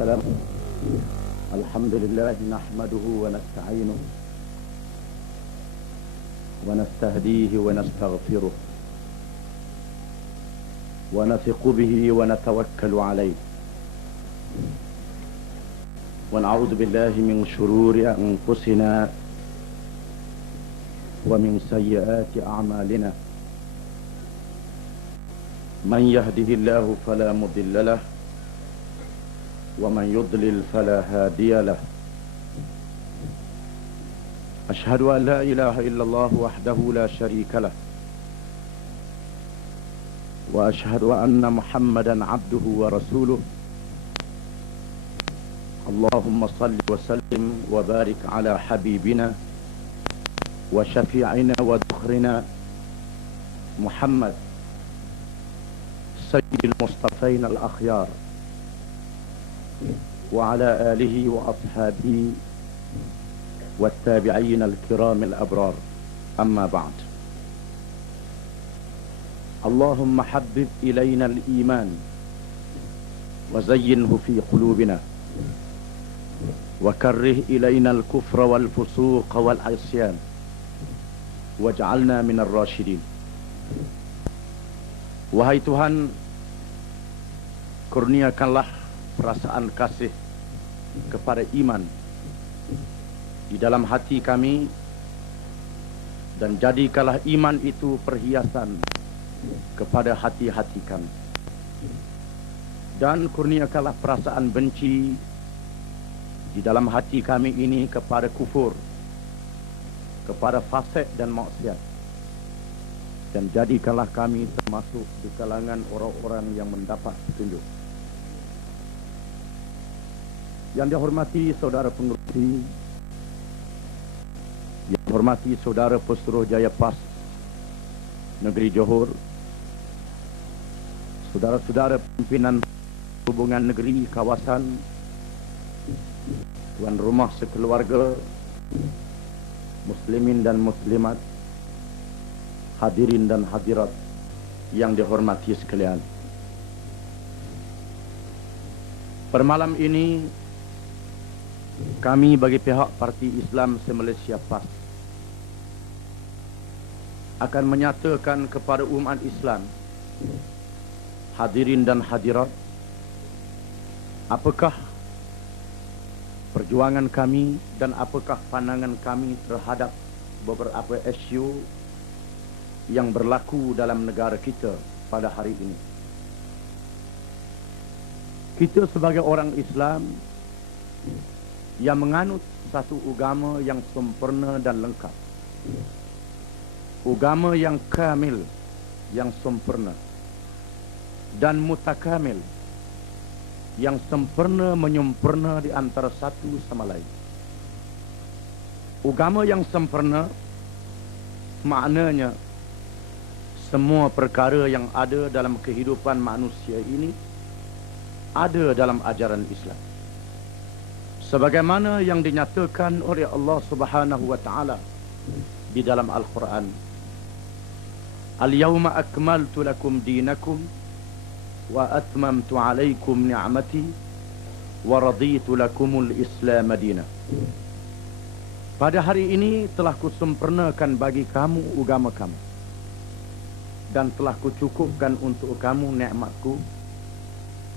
والسلام. الحمد لله نحمده ونستعينه ونستهديه ونستغفره ونثق به ونتوكل عليه ونعوذ بالله من شرور أنفسنا ومن سيئات أعمالنا. من يهده الله فلا مضل له ومن يضلل فلا هادي له. أشهد أن لا إله إلا الله وحده لا شريك له وأشهد أن محمدا عبده ورسوله. اللهم صل وسلم وبارك على حبيبنا وشفيعنا وذخرنا محمد سيد المصطفين الأخيار وعلى آله وأصحابه والتابعين الكرام الأبرار. أما بعد، اللهم حبب إلينا الإيمان وزينه في قلوبنا وكره إلينا الكفر والفسوق والعصيان واجعلنا من الراشدين. Wahai Tuhan, kurniakanlah perasaan kasih kepada iman di dalam hati kami, dan jadikanlah iman itu perhiasan kepada hati-hati kami, dan kurniakanlah perasaan benci di dalam hati kami ini kepada kufur, kepada fasik dan maksiat, dan jadikanlah kami termasuk di kalangan orang-orang yang mendapat petunjuk. Yang dihormati saudara pengurusi, yang dihormati saudara Pesuruhjaya PAS Negeri Johor, saudara-saudara pimpinan hubungan negeri kawasan, tuan rumah sekeluarga, muslimin dan muslimat, hadirin dan hadirat yang dihormati sekalian. Per malam ini kami bagi pihak Parti Islam se-Malaysia PAS akan menyatakan kepada umat Islam, hadirin dan hadirat, apakah perjuangan kami dan apakah pandangan kami terhadap beberapa isu yang berlaku dalam negara kita pada hari ini. Kita sebagai orang Islam yang menganut satu agama yang sempurna dan lengkap, agama yang kamil, yang sempurna dan mutakamil, yang sempurna menyempurna di antara satu sama lain. Agama yang sempurna maknanya semua perkara yang ada dalam kehidupan manusia ini ada dalam ajaran Islam, sebagaimana yang dinyatakan oleh Allah Subhanahu wa taala di dalam Al-Quran. Al-yawma akmaltu lakum dinakum wa atmamtu alaikum ni'mati wa raditu lakumul Islam madina. Pada hari ini telah kusempurnakan bagi kamu agama kamu, dan telah kucukupkan untuk kamu nikmatku,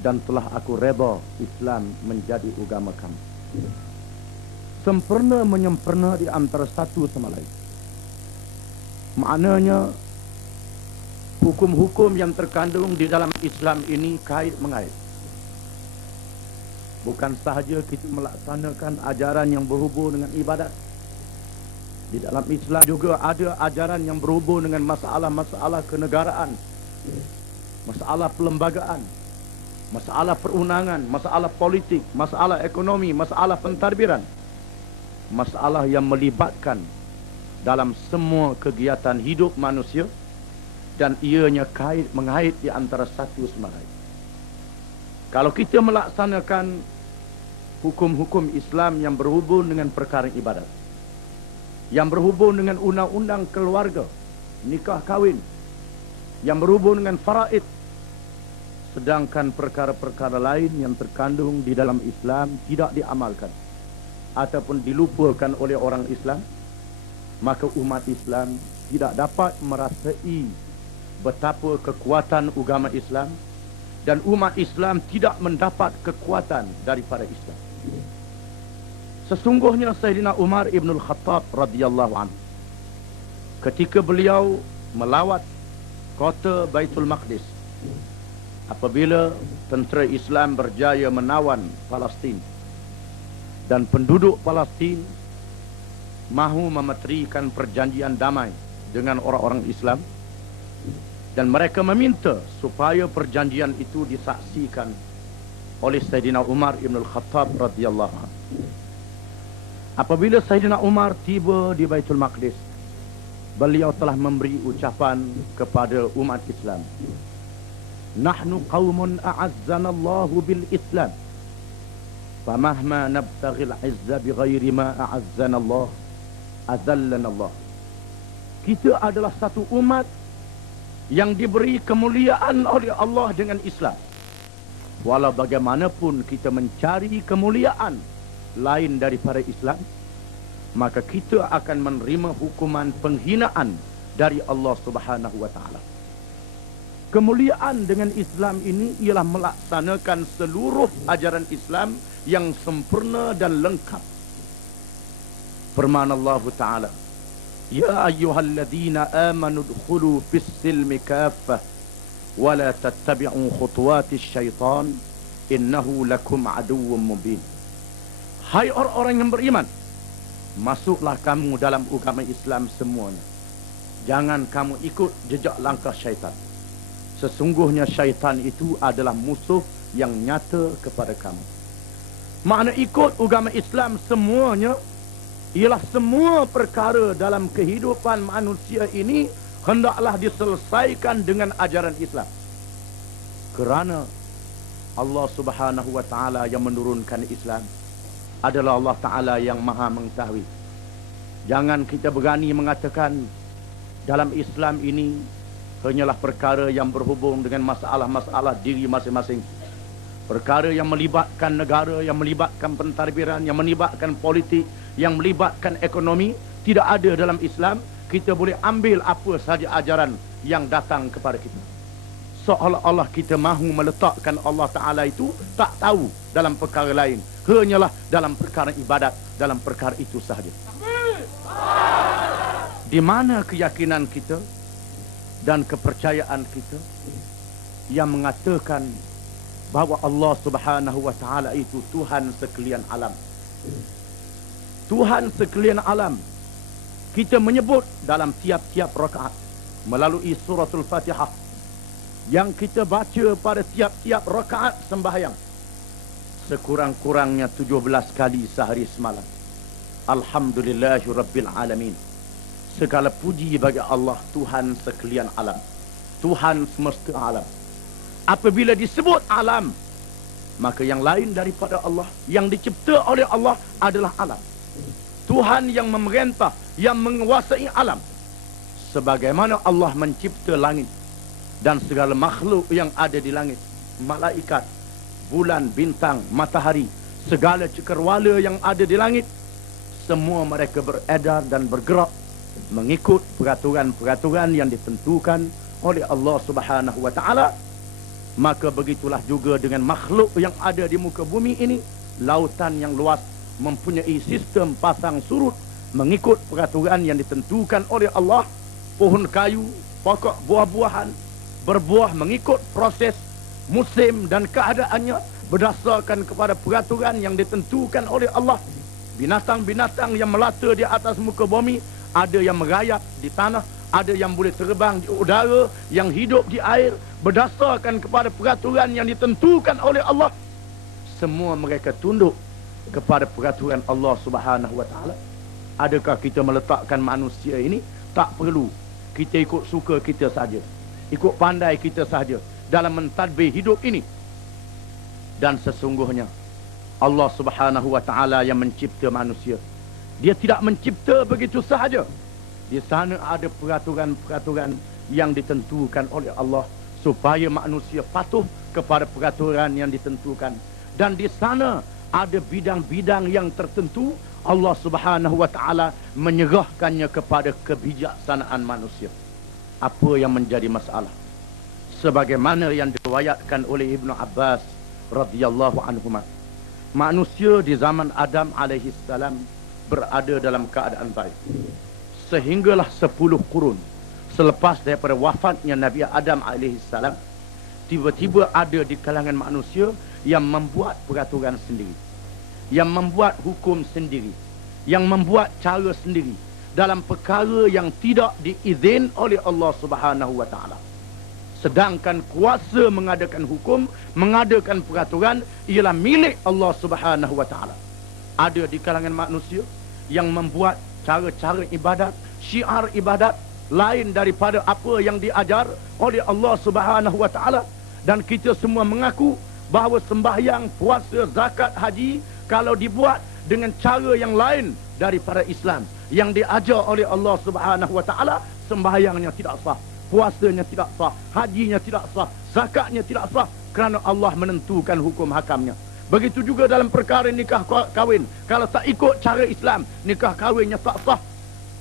dan telah aku redha Islam menjadi agama kamu. Sempurna menyempurna di antara satu sama lain. Maknanya hukum-hukum yang terkandung di dalam Islam ini kait mengait. Bukan sahaja kita melaksanakan ajaran yang berhubung dengan ibadat. Di dalam Islam juga ada ajaran yang berhubung dengan masalah-masalah kenegaraan, masalah perlembagaan, masalah perundangan, masalah politik, masalah ekonomi, masalah pentadbiran, masalah yang melibatkan dalam semua kegiatan hidup manusia, dan ianya kait mengait di antara satu sama lain. Kalau kita melaksanakan hukum-hukum Islam yang berhubung dengan perkara ibadat, yang berhubung dengan undang-undang keluarga, nikah kahwin, yang berhubung dengan faraid, sedangkan perkara-perkara lain yang terkandung di dalam Islam tidak diamalkan ataupun dilupakan oleh orang Islam, maka umat Islam tidak dapat merasai betapa kekuatan agama Islam, dan umat Islam tidak mendapat kekuatan daripada Islam. Sesungguhnya Sayyidina Umar ibn al-Khattab radhiyallahu anhu, ketika beliau melawat kota Baitul Maqdis, apabila tentera Islam berjaya menawan Palestin dan penduduk Palestin mahu memeterikan perjanjian damai dengan orang-orang Islam, dan mereka meminta supaya perjanjian itu disaksikan oleh Sayyidina Umar ibn al-Khattab radhiyallahu anhu. Apabila Sayyidina Umar tiba di Baitul Maqdis, beliau telah memberi ucapan kepada umat Islam, "Nahnu qaumun a'azzana Allahu bil Islam, famahma nabtaghil 'izza bighairi ma a'azzana Allah, azallana Allah." Kita adalah satu umat yang diberi kemuliaan oleh Allah dengan Islam. Walau bagaimanapun kita mencari kemuliaan lain daripada Islam, maka kita akan menerima hukuman penghinaan dari Allah Subhanahu wa taala. Kemuliaan dengan Islam ini ialah melaksanakan seluruh ajaran Islam yang sempurna dan lengkap. Firman Allah taala, "Ya ayyuhalladzina amanu udkhulu fis-silmi kaffah wa la tattabi'u khutuwatis syaitan innahu lakum aduwwum mubin." Hai orang-orang yang beriman, masuklah kamu dalam agama Islam semuanya. Jangan kamu ikut jejak langkah syaitan. Sesungguhnya syaitan itu adalah musuh yang nyata kepada kamu. Makna ikut agama Islam semuanya ialah semua perkara dalam kehidupan manusia ini hendaklah diselesaikan dengan ajaran Islam. Kerana Allah Subhanahu wa taala yang menurunkan Islam adalah Allah Ta'ala yang maha mengetahui. Jangan kita berani mengatakan dalam Islam ini hanyalah perkara yang berhubung dengan masalah-masalah diri masing-masing. Perkara yang melibatkan negara, yang melibatkan pentadbiran, yang melibatkan politik, yang melibatkan ekonomi, tidak ada dalam Islam. Kita boleh ambil apa saja ajaran yang datang kepada kita. Seolah-olah kita mahu meletakkan Allah Ta'ala itu tak tahu dalam perkara lain, hanyalah dalam perkara ibadat, dalam perkara itu sahaja. Di mana keyakinan kita dan kepercayaan kita yang mengatakan bahawa Allah Subhanahu wa taala itu Tuhan sekalian alam. Tuhan sekalian alam kita menyebut dalam tiap-tiap rakaat melalui suratul Fatihah yang kita baca pada tiap-tiap rakaat sembahyang, sekurang-kurangnya 17 kali sehari semalam. Alhamdulillahi Rabbil Alamin. Segala puji bagi Allah, Tuhan sekalian alam, Tuhan semesta alam. Apabila disebut alam, maka yang lain daripada Allah, yang dicipta oleh Allah adalah alam. Tuhan yang memerintah, yang menguasai alam. Sebagaimana Allah mencipta langit dan segala makhluk yang ada di langit, malaikat, bulan, bintang, matahari, segala cakrawala yang ada di langit, semua mereka beredar dan bergerak mengikut peraturan-peraturan yang ditentukan oleh Allah Subhanahu wa taala. Maka begitulah juga dengan makhluk yang ada di muka bumi ini. Lautan yang luas mempunyai sistem pasang surut mengikut peraturan yang ditentukan oleh Allah. Pohon kayu, pokok buah-buahan berbuah mengikut proses musim dan keadaannya berdasarkan kepada peraturan yang ditentukan oleh Allah. Binatang-binatang yang melata di atas muka bumi, ada yang merayap di tanah, ada yang boleh terbang di udara, yang hidup di air, berdasarkan kepada peraturan yang ditentukan oleh Allah. Semua mereka tunduk kepada peraturan Allah Subhanahu wa taala. Adakah kita meletakkan manusia ini? Tak perlu. Kita ikut suka kita saja, ikut pandai kita saja dalam mentadbir hidup ini. Dan sesungguhnya Allah Subhanahu wa taala yang mencipta manusia, Dia tidak mencipta begitu sahaja. Di sana ada peraturan-peraturan yang ditentukan oleh Allah supaya manusia patuh kepada peraturan yang ditentukan. Dan di sana ada bidang-bidang yang tertentu Allah Subhanahu wa taala menyerahkannya kepada kebijaksanaan manusia. Apa yang menjadi masalah? Sebagaimana yang diriwayatkan oleh Ibnu Abbas radhiyallahu anhuma, manusia di zaman Adam alaihi salam berada dalam keadaan baik sehinggalah 10 kurun selepas daripada wafatnya Nabi Adam alaihi salam, tiba-tiba ada di kalangan manusia yang membuat peraturan sendiri, yang membuat hukum sendiri, yang membuat cara sendiri dalam perkara yang tidak diizin oleh Allah Subhanahu wa taala. Sedangkan kuasa mengadakan hukum, mengadakan peraturan ialah milik Allah Subhanahu wa taala. Ada di kalangan manusia yang membuat cara-cara ibadat, syiar ibadat lain daripada apa yang diajar oleh Allah Subhanahu wa taala, dan kita semua mengaku bahawa sembahyang, puasa, zakat, haji kalau dibuat dengan cara yang lain daripada Islam yang diajar oleh Allah Subhanahu wa taala, sembahyangnya tidak sah, puasanya tidak sah, hajinya tidak sah, zakatnya tidak sah, kerana Allah menentukan hukum hakamnya. Begitu juga dalam perkara nikah kahwin, kalau tak ikut cara Islam, nikah kahwinnya tak sah.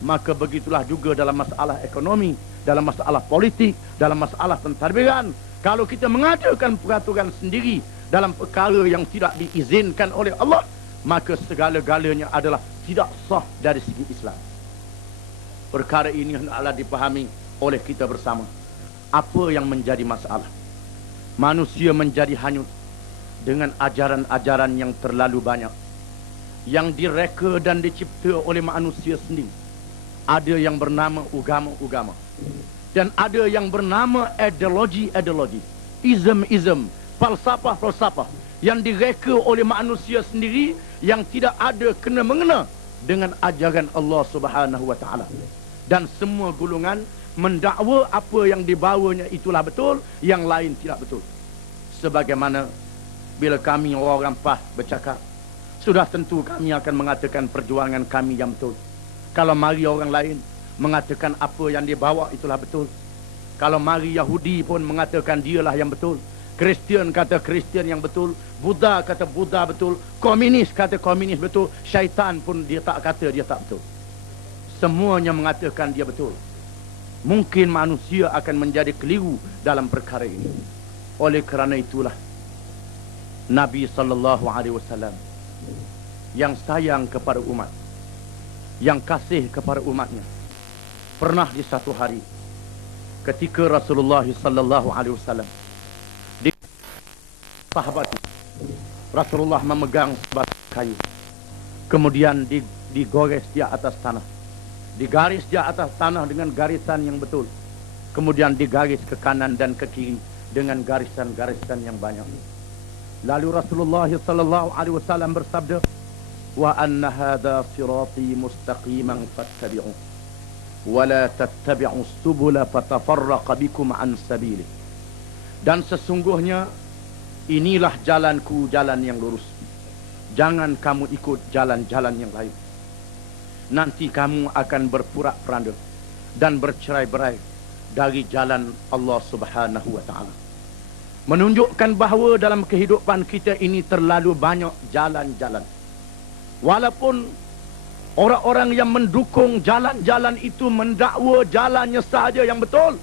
Maka begitulah juga dalam masalah ekonomi, dalam masalah politik, dalam masalah pentadbiran. Kalau kita mengadakan peraturan sendiri dalam perkara yang tidak diizinkan oleh Allah, maka segala-galanya adalah tidak sah dari segi Islam. Perkara ini hendaklah dipahami oleh kita bersama. Apa yang menjadi masalah? Manusia menjadi hanyut dengan ajaran-ajaran yang terlalu banyak, yang direka dan dicipta oleh manusia sendiri. Ada yang bernama agama-agama, dan ada yang bernama ideologi-ideologi, ism-ism, falsafah-falsafah yang direka oleh manusia sendiri, yang tidak ada kena-mengena dengan ajaran Allah Subhanahu wa taala. Dan semua golongan mendakwa apa yang dibawanya itulah betul, yang lain tidak betul. Sebagaimana bila kami orang PAS bercakap, sudah tentu kami akan mengatakan perjuangan kami yang betul. Kalau mari orang lain mengatakan apa yang dia bawa itulah betul. Kalau mari Yahudi pun mengatakan dialah yang betul, Kristian kata Kristian yang betul, Buddha kata Buddha betul, komunis kata komunis betul, syaitan pun dia tak kata dia tak betul. Semuanya mengatakan dia betul. Mungkin manusia akan menjadi keliru dalam perkara ini. Oleh kerana itulah Nabi SAW yang sayang kepada umat, yang kasih kepada umatnya, pernah di satu hari ketika Rasulullah SAW di sahabat, Rasulullah memegang sebatang kayu, kemudian digores di atas tanah, digaris di atas tanah dengan garisan yang betul, kemudian digaris ke kanan dan ke kiri dengan garisan-garisan yang banyak. Lalu Rasulullah SAW bersabda, wa anna hadha sirati mustaqiman fattabi'uh wa la tattabi'us subula fatafarraqa bikum an sabilih. Dan sesungguhnya inilah jalanku, jalan yang lurus. Jangan kamu ikut jalan-jalan yang lain. Nanti kamu akan berpura-puranda dan bercerai-berai dari jalan Allah Subhanahu wa taala. Menunjukkan bahawa dalam kehidupan kita ini terlalu banyak jalan-jalan. Walaupun orang-orang yang mendukung jalan-jalan itu mendakwa jalannya sahaja yang betul,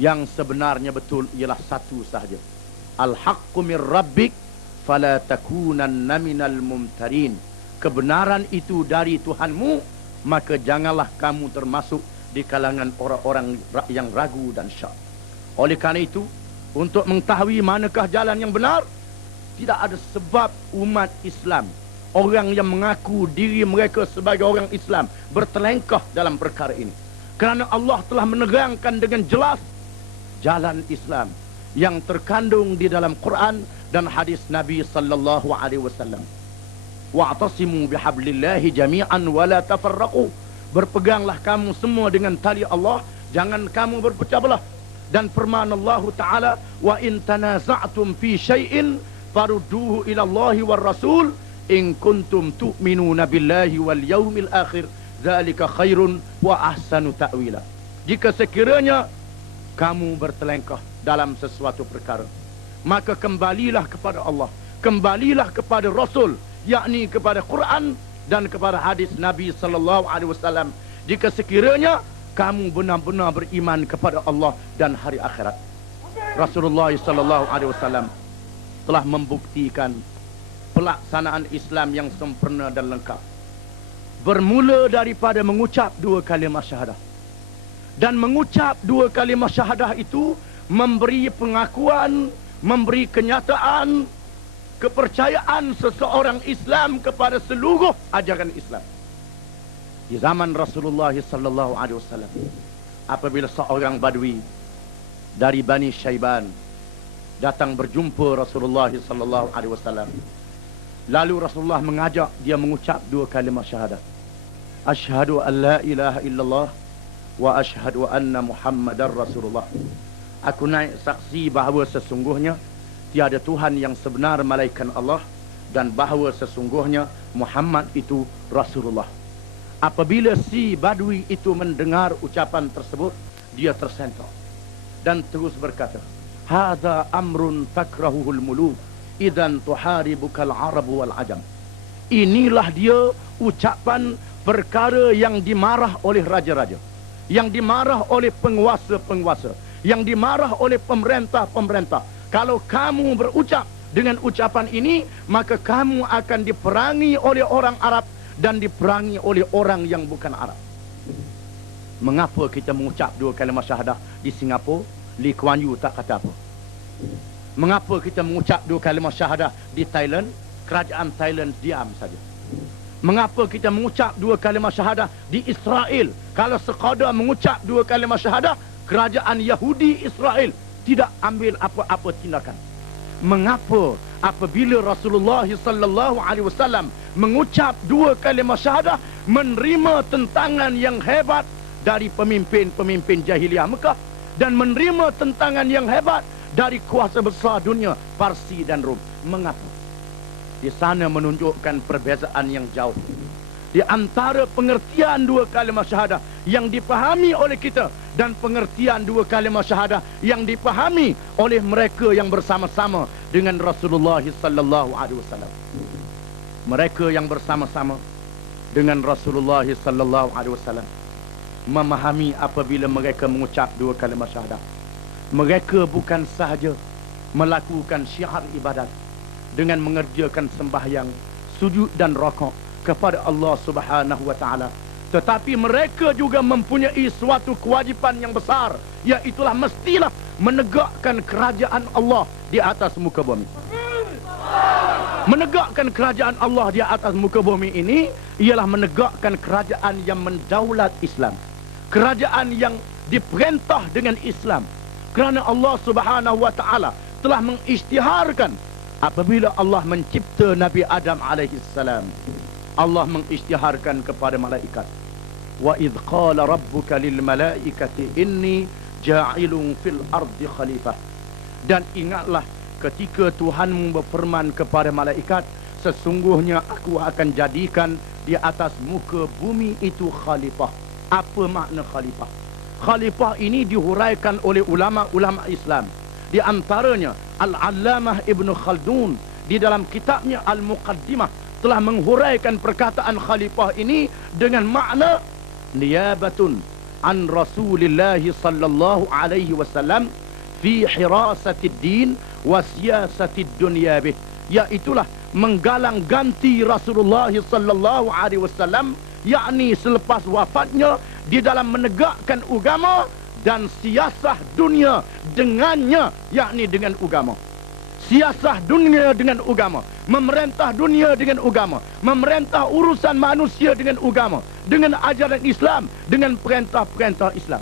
yang sebenarnya betul ialah satu sahaja. Al-haqqu min rabbik fala takunanna minal mumtarin. Kebenaran itu dari Tuhanmu, maka janganlah kamu termasuk di kalangan orang-orang yang ragu dan syak. Oleh kerana itu, untuk mengetahui manakah jalan yang benar, tidak ada sebab umat Islam, orang yang mengaku diri mereka sebagai orang Islam, bertelengkah dalam perkara ini. Kerana Allah telah menerangkan dengan jelas jalan Islam yang terkandung di dalam Quran dan hadis Nabi sallallahu alaihi wasallam. Wa'tasimu bihablillahi jami'an wa la tafarraqu. Berpeganglah kamu semua dengan tali Allah, jangan kamu berpecah belah. Dan firman Allah Ta'ala, wa in tanaza'tum fi syai'in farudduhu ila Allahi war Rasul in kuntum tu'minuna billahi wal yaumil akhir dzalika khairun wa ahsanu ta'wila. Jika sekiranya kamu bertelengkah dalam sesuatu perkara, maka kembalilah kepada Allah, kembalilah kepada Rasul, yakni kepada Quran dan kepada hadis Nabi sallallahu alaihi wasallam. Jika sekiranya kamu benar-benar beriman kepada Allah dan hari akhirat. Rasulullah sallallahu alaihi wasallam telah membuktikan pelaksanaan Islam yang sempurna dan lengkap. Bermula daripada mengucap dua kalimah syahadah. Dan mengucap dua kalimah syahadah itu memberi pengakuan, memberi kenyataan kepercayaan seseorang Islam kepada seluruh ajaran Islam. Di zaman Rasulullah sallallahu alaihi wasallam, apabila seorang badui dari Bani Syaiban datang berjumpa Rasulullah sallallahu alaihi wasallam, lalu Rasulullah mengajak dia mengucap dua kalimah syahadat. Asyhadu an la ilaha illallah wa asyhadu anna Muhammadar Rasulullah. Aku naik saksi bahawa sesungguhnya tiada Tuhan yang sebenar melainkan Allah, dan bahawa sesungguhnya Muhammad itu Rasulullah. Apabila si badui itu mendengar ucapan tersebut, dia tersentak dan terus berkata, hadza amrun takrahuhul muluk idzan tuharibukal arabu wal ajam. Inilah dia ucapan perkara yang dimarah oleh raja-raja, yang dimarah oleh penguasa-penguasa, yang dimarah oleh pemerintah-pemerintah. Kalau kamu berucap dengan ucapan ini, maka kamu akan diperangi oleh orang Arab dan diperangi oleh orang yang bukan Arab. Mengapa kita mengucap dua kalimah syahadah di Singapura, Lee Kuan Yew tak kata apa? Mengapa kita mengucap dua kalimah syahadah di Thailand, kerajaan Thailand diam saja? Mengapa kita mengucap dua kalimah syahadah di Israel, kalau sekadar mengucap dua kalimah syahadah, kerajaan Yahudi Israel tidak ambil apa-apa tindakan? Mengapa apabila Rasulullah sallallahu alaihi wasallam mengucap dua kalimah syahadah, menerima tentangan yang hebat dari pemimpin-pemimpin jahiliah Mekah dan menerima tentangan yang hebat dari kuasa besar dunia Parsi dan Rom? Mengapa? Di sana menunjukkan perbezaan yang jauh di antara pengertian dua kalimah syahadah yang dipahami oleh kita dan pengertian dua kalimah syahadah yang dipahami oleh mereka yang bersama-sama dengan Rasulullah sallallahu alaihi wasallam. Mereka yang bersama-sama dengan Rasulullah sallallahu alaihi wasallam memahami apabila mereka mengucap dua kalimah syahadah, mereka bukan sahaja melakukan syiar ibadat dengan mengerjakan sembahyang, sujud dan rakaat kepada Allah Subhanahu wa taala, tetapi mereka juga mempunyai suatu kewajipan yang besar, iaitulah mestilah menegakkan kerajaan Allah di atas muka bumi. Menegakkan kerajaan Allah di atas muka bumi ini ialah menegakkan kerajaan yang mendaulat Islam, kerajaan yang diperintah dengan Islam, kerana Allah Subhanahu wa taala telah mengisytiharkan apabila Allah mencipta Nabi Adam alaihi salam. Allah mengisytiharkan kepada malaikat, wa idh qala rabbuka lil malaikati inni ja'ilun fil ardi khalifah. Dan ingatlah ketika Tuhanmu berfirman kepada malaikat, sesungguhnya aku akan jadikan di atas muka bumi itu khalifah. Apa makna khalifah? Khalifah ini dihuraikan oleh ulama-ulama Islam. Di antaranya Al-Allamah Ibn Khaldun di dalam kitabnya Al-Muqaddimah telah menghuraikan perkataan khalifah ini dengan makna niyabatun an Rasulillah sallallahu alaihi wasallam fi hirasatid din wa siyasatid dunya bih. Iaitulah menggalang ganti Rasulullah sallallahu alaihi wasallam, yakni selepas wafatnya, di dalam menegakkan agama dan siasah dunia dengannya, yakni dengan agama. Siasah dunia dengan agama, memerintah dunia dengan agama, memerintah urusan manusia dengan agama, dengan ajaran Islam, dengan perintah-perintah Islam.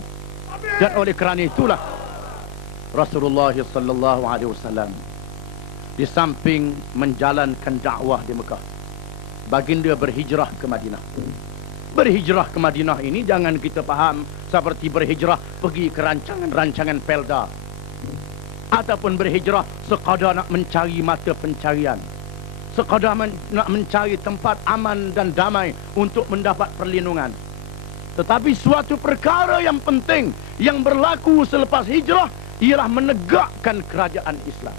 Dan oleh kerana itulah Rasulullah sallallahu alaihi wasallam di samping menjalankan dakwah di Mekah, baginda berhijrah ke Madinah. Berhijrah ke Madinah ini jangan kita faham seperti berhijrah pergi ke rancangan-rancangan Pelda, ataupun berhijrah sekadar nak mencari mata pencarian, sekadar nak mencari tempat aman dan damai untuk mendapat perlindungan. Tetapi suatu perkara yang penting yang berlaku selepas hijrah ialah menegakkan kerajaan Islam.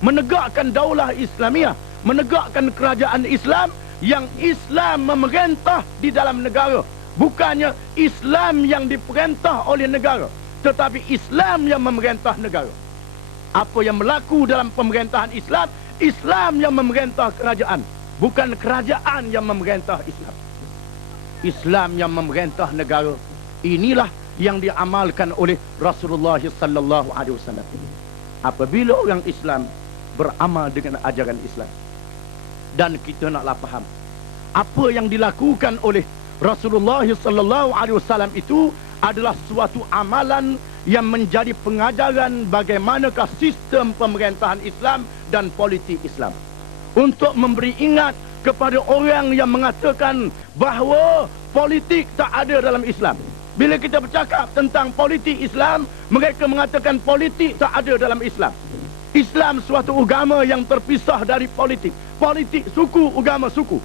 menegakkan daulah Islamiah, menegakkan kerajaan Islam yang Islam memerintah di dalam negara. Bukannya Islam yang diperintah oleh negara, tetapi Islam yang memerintah negara. Apa yang berlaku dalam pemerintahan Islam, Islam yang memerintah kerajaan, bukan kerajaan yang memerintah Islam. Islam yang memerintah negara. Inilah yang diamalkan oleh Rasulullah sallallahu alaihi wasallam. Apabila orang Islam beramal dengan ajaran Islam, dan kita naklah faham apa yang dilakukan oleh Rasulullah sallallahu alaihi wasallam itu adalah suatu amalan yang menjadi pengajaran bagaimanakah sistem pemerintahan Islam dan politik Islam. Untuk memberi ingat kepada orang yang mengatakan bahawa politik tak ada dalam Islam. Bila kita bercakap tentang politik Islam, mereka mengatakan politik tak ada dalam Islam. Islam suatu agama yang terpisah dari politik. Politik suku, agama suku.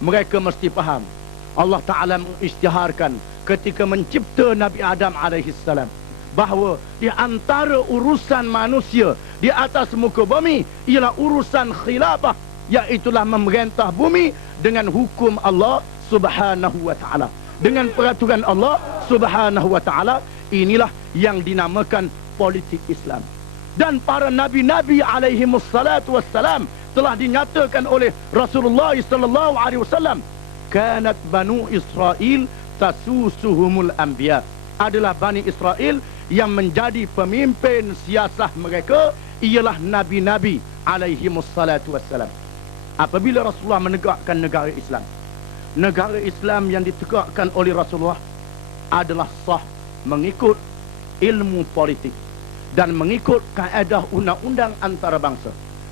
Mereka mesti faham. Allah Ta'ala mengisytiharkan ketika mencipta Nabi Adam alaihissalam bahawa di antara urusan manusia di atas muka bumi ialah urusan khilafah, iaitulah memerintah bumi dengan hukum Allah Subhanahu wa Ta'ala, dengan peraturan Allah Subhanahu wa Ta'ala. Inilah yang dinamakan politik Islam. Dan para nabi-nabi alaihimussalatu wassalam telah dinyatakan oleh Rasulullah sallallahu alaihi wasallam, kanat banu Israel tasusuhumul anbiya. Adalah Bani Israel yang menjadi pemimpin siasah mereka ialah nabi-nabi alaihimussalatu wassalam. Apabila Rasulullah menegakkan negara Islam yang ditegakkan oleh Rasulullah adalah sah mengikut ilmu politik dan mengikut kaedah undang-undang antarabangsa.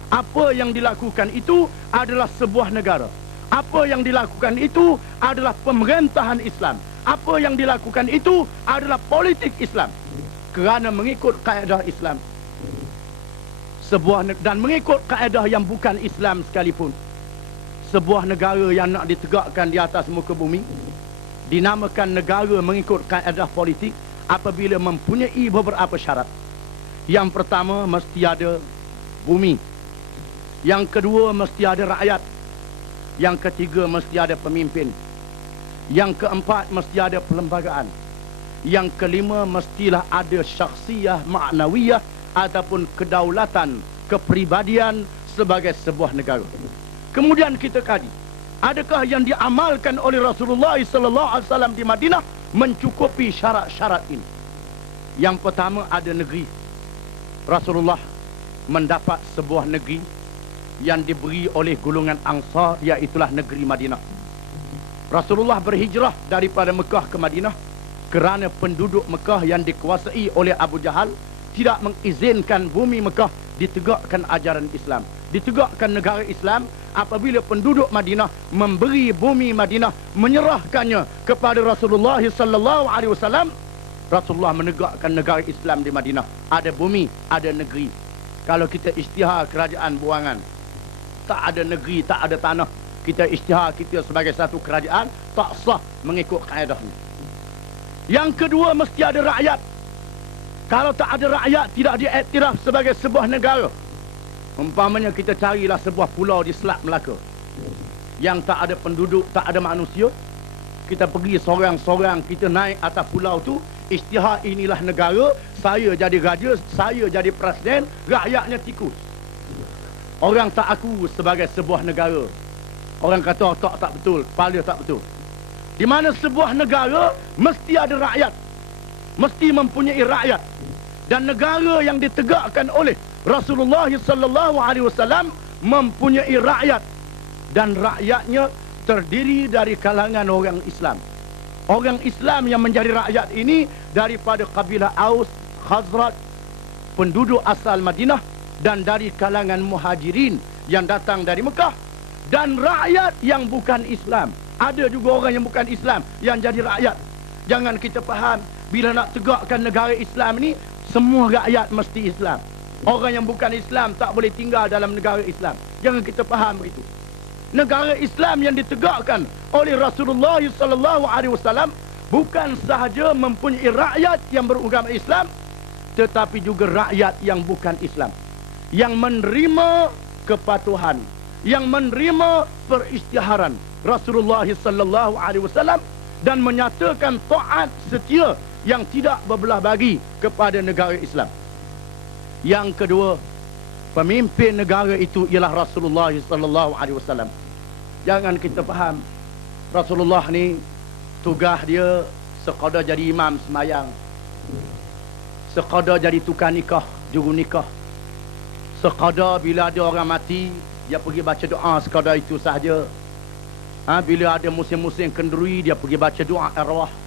Apa yang dilakukan itu adalah sebuah negara. Apa yang dilakukan itu adalah pemerintahan Islam. Apa yang dilakukan itu adalah politik Islam. Kerana mengikut kaedah Islam. Dan mengikut kaedah yang bukan Islam sekalipun. Sebuah negara yang nak ditegakkan di atas muka bumi dinamakan negara mengikut kaedah politik apabila mempunyai beberapa syarat. Yang pertama, mesti ada bumi. Yang kedua, mesti ada rakyat. Yang ketiga, mesti ada pemimpin. Yang keempat, mesti ada perlembagaan. Yang kelima, mestilah ada syakhsiyah ma'nawiyah ataupun kedaulatan, kepribadian sebagai sebuah negara. Kemudian kita kaji, adakah yang diamalkan oleh Rasulullah SAW di Madinah mencukupi syarat-syarat ini? Yang pertama, ada negeri. Rasulullah mendapat sebuah negeri yang diberi oleh golongan Ansar, iaitulah negeri Madinah. Rasulullah berhijrah daripada Mekah ke Madinah kerana penduduk Mekah yang dikuasai oleh Abu Jahal tidak mengizinkan bumi Mekah ditegakkan ajaran Islam, ditegakkan negara Islam. Apabila penduduk Madinah memberi bumi Madinah, menyerahkannya kepada Rasulullah sallallahu alaihi wasallam, Rasulullah menegakkan negara Islam di Madinah. Ada bumi, ada negeri. Kalau kita isytihar kerajaan buangan, tak ada negeri, tak ada tanah, kita isytihar kita sebagai satu kerajaan, tak sah mengikut kaedahnya. Yang kedua, mesti ada rakyat. Kalau tak ada rakyat, tidak diiktiraf sebagai sebuah negara. Umpamanya kita carilah sebuah pulau di Selat Melaka yang tak ada penduduk, tak ada manusia. Kita pergi sorang-sorang, kita naik atas pulau tu, isytihar inilah negara, saya jadi raja, saya jadi presiden, rakyatnya tikus. Orang tak aku sebagai sebuah negara. Orang kata tak betul, kepala tak betul. Di mana sebuah negara mesti ada rakyat, mesti mempunyai rakyat. Dan negara yang ditegakkan oleh Rasulullah sallallahu alaihi wasallam mempunyai rakyat, dan rakyatnya terdiri dari kalangan orang Islam. Orang Islam yang menjadi rakyat ini daripada kabilah Aus, Khazraj, penduduk asal Madinah, dan dari kalangan muhajirin yang datang dari Mekah, dan rakyat yang bukan Islam. Ada juga orang yang bukan Islam yang jadi rakyat. Jangan kita faham bila nak tegakkan negara Islam ni semua rakyat mesti Islam. Orang yang bukan Islam tak boleh tinggal dalam negara Islam. Jangan kita faham begitu. Negara Islam yang ditegakkan oleh Rasulullah sallallahu alaihi wasallam bukan sahaja mempunyai rakyat yang beragama Islam, tetapi juga rakyat yang bukan Islam. yang menerima kepatuhan, yang menerima peristiharan Rasulullah sallallahu alaihi wasallam dan menyatakan taat setia yang tidak berbelah bagi kepada negara Islam. Yang kedua, pemimpin negara itu ialah Rasulullah sallallahu alaihi wasallam. Jangan kita faham Rasulullah ni tugas dia sekadar jadi imam semayang, sekadar jadi tukang nikah, juru nikah, sekadar bila ada orang mati dia pergi baca doa, sekadar itu sahaja. Bila ada musim-musim kenduri dia pergi baca doa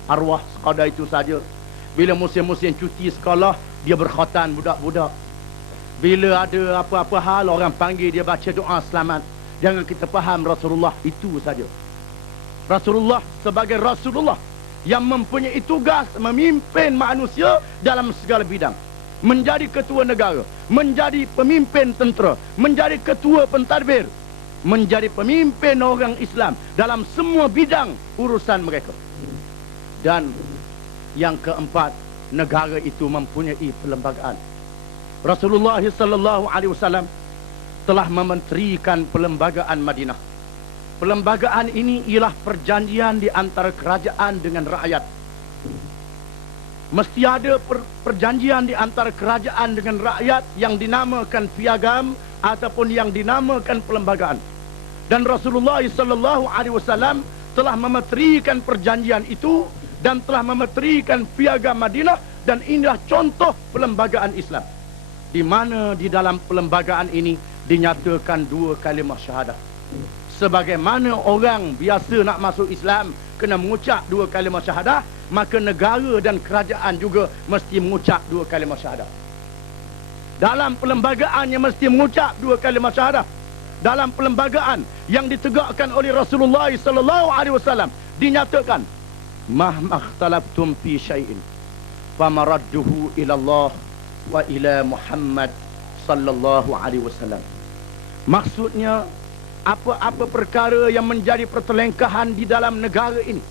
arwah, sekadar itu saja. Bila musim-musim cuti sekolah dia berkhatan budak-budak. Bila ada apa-apa hal orang panggil dia baca doa selamat. Jangan kita faham Rasulullah itu saja. Rasulullah sebagai Rasulullah yang mempunyai tugas memimpin manusia dalam segala bidang. Menjadi ketua negara, menjadi pemimpin tentera, menjadi ketua pentadbir, menjadi pemimpin orang Islam dalam semua bidang urusan mereka. Dan yang keempat, negara itu mempunyai perlembagaan. Rasulullah sallallahu alaihi wasallam telah mementerikan perlembagaan Madinah. Perlembagaan ini ialah perjanjian di antara kerajaan dengan rakyat. Mesti ada perjanjian di antara kerajaan dengan rakyat yang dinamakan piagam ataupun yang dinamakan perlembagaan. Dan Rasulullah sallallahu alaihi wasallam telah memeterikan perjanjian itu dan telah memeterikan piagam Madinah, dan inilah contoh perlembagaan Islam, di mana di dalam perlembagaan ini dinyatakan dua kalimah syahadah. Sebagaimana orang biasa nak masuk Islam kena mengucap dua kalimah syahadah, maka negara dan kerajaan juga mesti mengucap dua kalimah syahadah. Dalam perlembagaan yang mesti mengucap dua kalimah syahadah, dalam perlembagaan yang ditegakkan oleh Rasulullah sallallahu alaihi wasallam dinyatakan mahmakhtalaftum fi syai'in famaradduhu ila Allah wa ila Muhammad sallallahu alaihi wasallam. Maksudnya, apa-apa perkara yang menjadi pertelengkahan di dalam negara ini,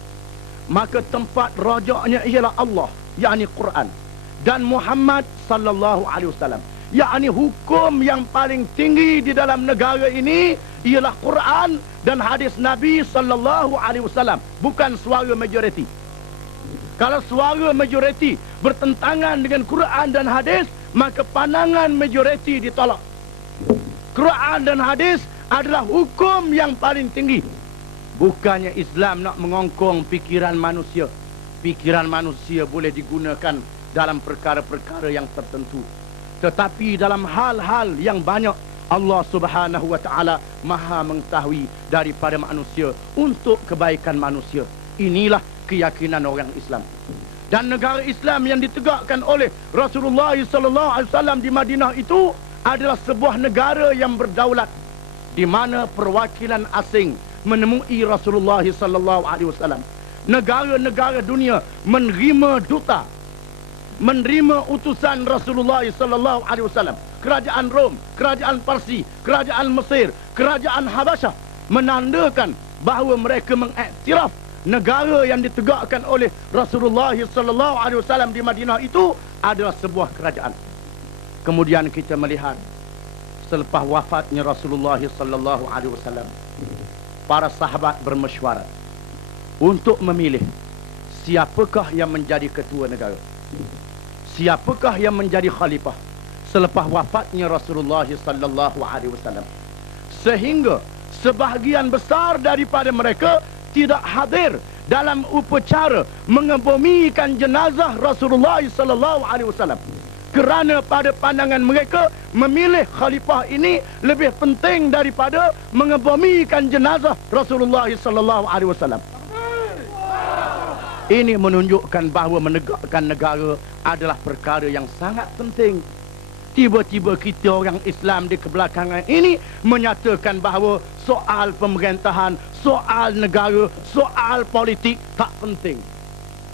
maka tempat rajaknya ialah Allah, yakni Quran, dan Muhammad sallallahu alaihi wasallam. Yakni hukum yang paling tinggi di dalam negara ini ialah Quran dan hadis Nabi sallallahu alaihi wasallam, bukan suara majoriti. Kalau suara majoriti bertentangan dengan Quran dan hadis, maka pandangan majoriti ditolak. Quran dan hadis adalah hukum yang paling tinggi. Bukannya Islam nak mengongkong fikiran manusia. Fikiran manusia boleh digunakan dalam perkara-perkara yang tertentu, tetapi dalam hal-hal yang banyak Allah subhanahu wa ta'ala maha mengetahui daripada manusia untuk kebaikan manusia. Inilah keyakinan orang Islam. Dan negara Islam yang ditegakkan oleh Rasulullah sallallahu alaihi wasallam di Madinah itu adalah sebuah negara yang berdaulat, di mana perwakilan asing menemui Rasulullah sallallahu alaihi wasallam. Negara-negara dunia menerima duta, menerima utusan Rasulullah sallallahu alaihi wasallam. Kerajaan Rom, kerajaan Parsi, kerajaan Mesir, kerajaan Habasyah menandakan bahawa mereka mengiktiraf negara yang ditegakkan oleh Rasulullah sallallahu alaihi wasallam di Madinah itu adalah sebuah kerajaan. Kemudian kita melihat selepas wafatnya Rasulullah sallallahu alaihi wasallam, para sahabat bermesyuarat untuk memilih siapakah yang menjadi ketua negara, siapakah yang menjadi khalifah selepas wafatnya Rasulullah sallallahu alaihi wasallam. Sehingga sebahagian besar daripada mereka tidak hadir dalam upacara mengebumikan jenazah Rasulullah sallallahu alaihi wasallam, kerana pada pandangan mereka memilih khalifah ini lebih penting daripada mengebumikan jenazah Rasulullah sallallahu alaihi wasallam. Ini menunjukkan bahawa menegakkan negara adalah perkara yang sangat penting. Tiba-tiba kita orang Islam di kebelakangan ini menyatakan bahawa soal pemerintahan, soal negara, soal politik tak penting.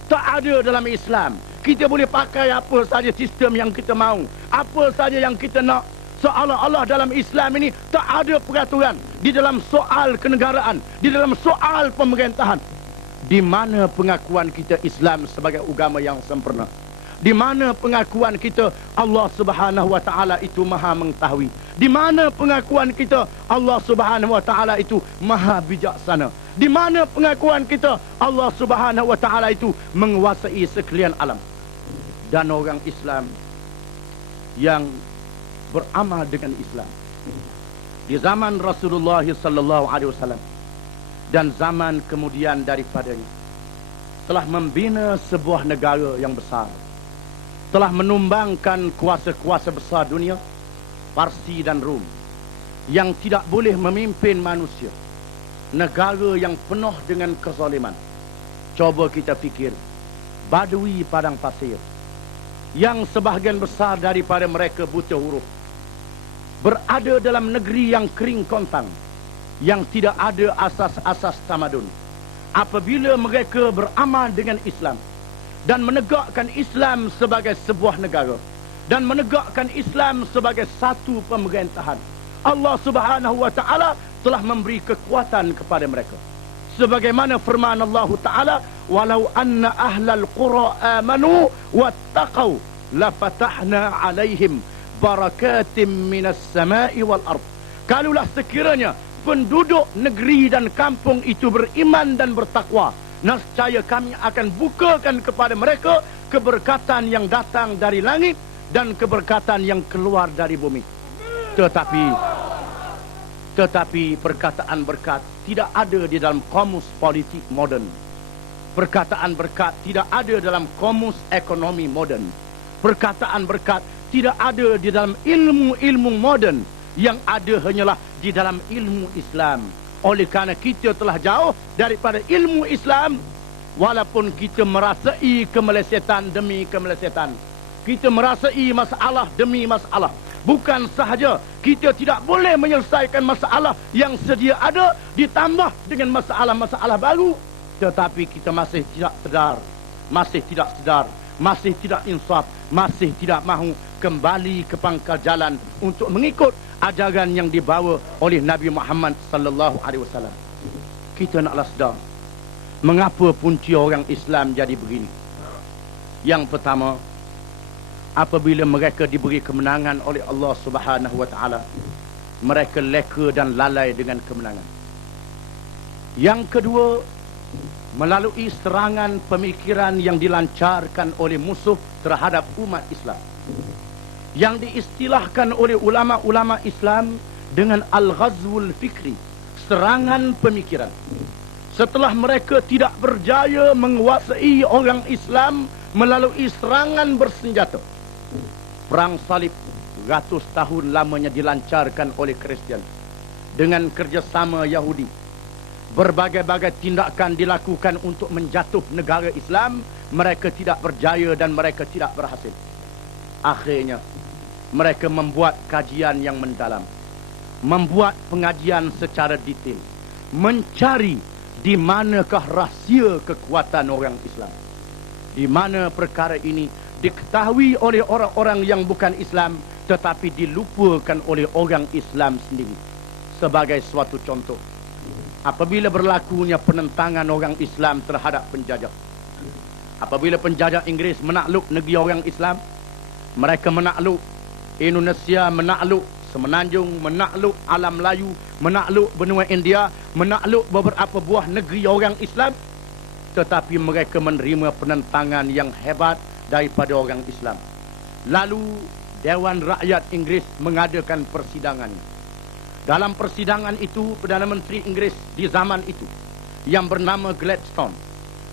Tak ada dalam Islam. Kita boleh pakai apa saja sistem yang kita mahu, apa saja yang kita nak. Seolah-olah dalam Islam ini tak ada peraturan di dalam soal kenegaraan, di dalam soal pemerintahan. Di mana pengakuan kita Islam sebagai agama yang sempurna? Di mana pengakuan kita Allah Subhanahu wa taala itu Maha mengetahui? Di mana pengakuan kita Allah Subhanahu wa taala itu Maha bijaksana? Di mana pengakuan kita Allah Subhanahu wa taala itu menguasai sekalian alam? Dan orang Islam yang beramal dengan Islam di zaman Rasulullah sallallahu alaihi wasallam dan zaman kemudian daripadanya telah membina sebuah negara yang besar, telah menumbangkan kuasa-kuasa besar dunia, Parsi dan Rom, yang tidak boleh memimpin manusia. Negara yang penuh dengan kezaliman. Coba kita fikir, Badui padang pasir, yang sebahagian besar daripada mereka buta huruf, berada dalam negeri yang kering kontang, yang tidak ada asas-asas tamadun. Apabila mereka beramal dengan Islam dan menegakkan Islam sebagai sebuah negara dan menegakkan Islam sebagai satu pemerintahan, Allah Subhanahu wa taala telah memberi kekuatan kepada mereka. Sebagaimana firman Allah taala, walau anna ahlal qura amanu wattaqau lafatahna alaihim barakatim minas samai wal ard. Kalulah sekiranya penduduk negeri dan kampung itu beriman dan bertakwa, nescaya kami akan bukakan kepada mereka keberkatan yang datang dari langit dan keberkatan yang keluar dari bumi. Tetapi perkataan berkat tidak ada di dalam kamus politik moden. Perkataan berkat tidak ada dalam kamus ekonomi moden. Perkataan berkat tidak ada di dalam ilmu-ilmu moden. Yang ada hanyalah di dalam ilmu Islam. Oleh kerana kita telah jauh daripada ilmu Islam, walaupun kita merasai kemelesetan demi kemelesetan, kita merasai masalah demi masalah. Bukan sahaja kita tidak boleh menyelesaikan masalah yang sedia ada, ditambah dengan masalah-masalah baru, tetapi kita masih tidak sedar, masih tidak insaf, masih tidak mahu kembali ke pangkal jalan untuk mengikut ajaran yang dibawa oleh Nabi Muhammad sallallahu alaihi wasallam. Kita naklah sedar mengapa punca orang Islam jadi begini. Yang pertama, apabila mereka diberi kemenangan oleh Allah Subhanahu wa taala, mereka leka dan lalai dengan kemenangan. Yang kedua, melalui serangan pemikiran yang dilancarkan oleh musuh terhadap umat Islam, yang diistilahkan oleh ulama-ulama Islam dengan al-ghazwul fikri, serangan pemikiran. Setelah mereka tidak berjaya menguasai orang Islam melalui serangan bersenjata, perang salib ratus tahun lamanya dilancarkan oleh Kristian dengan kerjasama Yahudi. Berbagai-bagai tindakan dilakukan untuk menjatuh negara Islam. Mereka tidak berjaya dan mereka tidak berhasil. Akhirnya mereka membuat kajian yang mendalam, membuat pengajian secara detail, mencari di manakah rahsia kekuatan orang Islam, di mana perkara ini diketahui oleh orang-orang yang bukan Islam, tetapi dilupakan oleh orang Islam sendiri. Sebagai suatu contoh, apabila berlakunya penentangan orang Islam terhadap penjajah, apabila penjajah Inggeris menakluk negeri orang Islam, mereka menakluk Indonesia, menakluk Semenanjung, menakluk alam Melayu, menakluk benua India, menakluk beberapa buah negeri orang Islam, tetapi mereka menerima penentangan yang hebat daripada orang Islam. Lalu Dewan Rakyat Inggeris mengadakan persidangan. Dalam persidangan itu, Perdana Menteri Inggeris di zaman itu yang bernama Gladstone,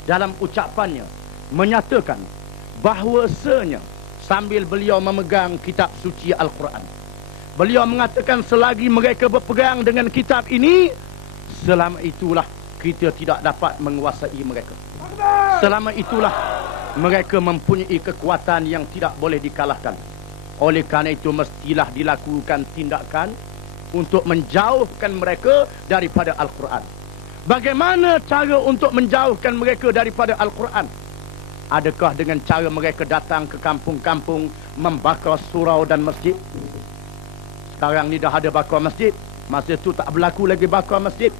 dalam ucapannya menyatakan bahawasanya sambil beliau memegang kitab suci Al-Quran, beliau mengatakan selagi mereka berpegang dengan kitab ini, selama itulah kita tidak dapat menguasai mereka. Selama itulah mereka mempunyai kekuatan yang tidak boleh dikalahkan. Oleh kerana itu mestilah dilakukan tindakan untuk menjauhkan mereka daripada Al-Quran. Bagaimana cara untuk menjauhkan mereka daripada Al-Quran? Adakah dengan cara mereka datang ke kampung-kampung membakar surau dan masjid? Sekarang ni dah ada bakar masjid. Masa itu tak berlaku lagi bakar masjid.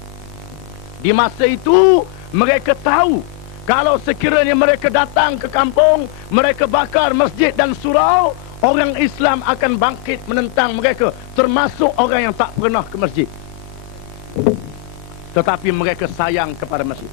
Di masa itu mereka tahu Kalau sekiranya mereka datang ke kampung, mereka bakar masjid dan surau, orang Islam akan bangkit menentang mereka, termasuk orang yang tak pernah ke masjid. Tetapi mereka sayang kepada masjid.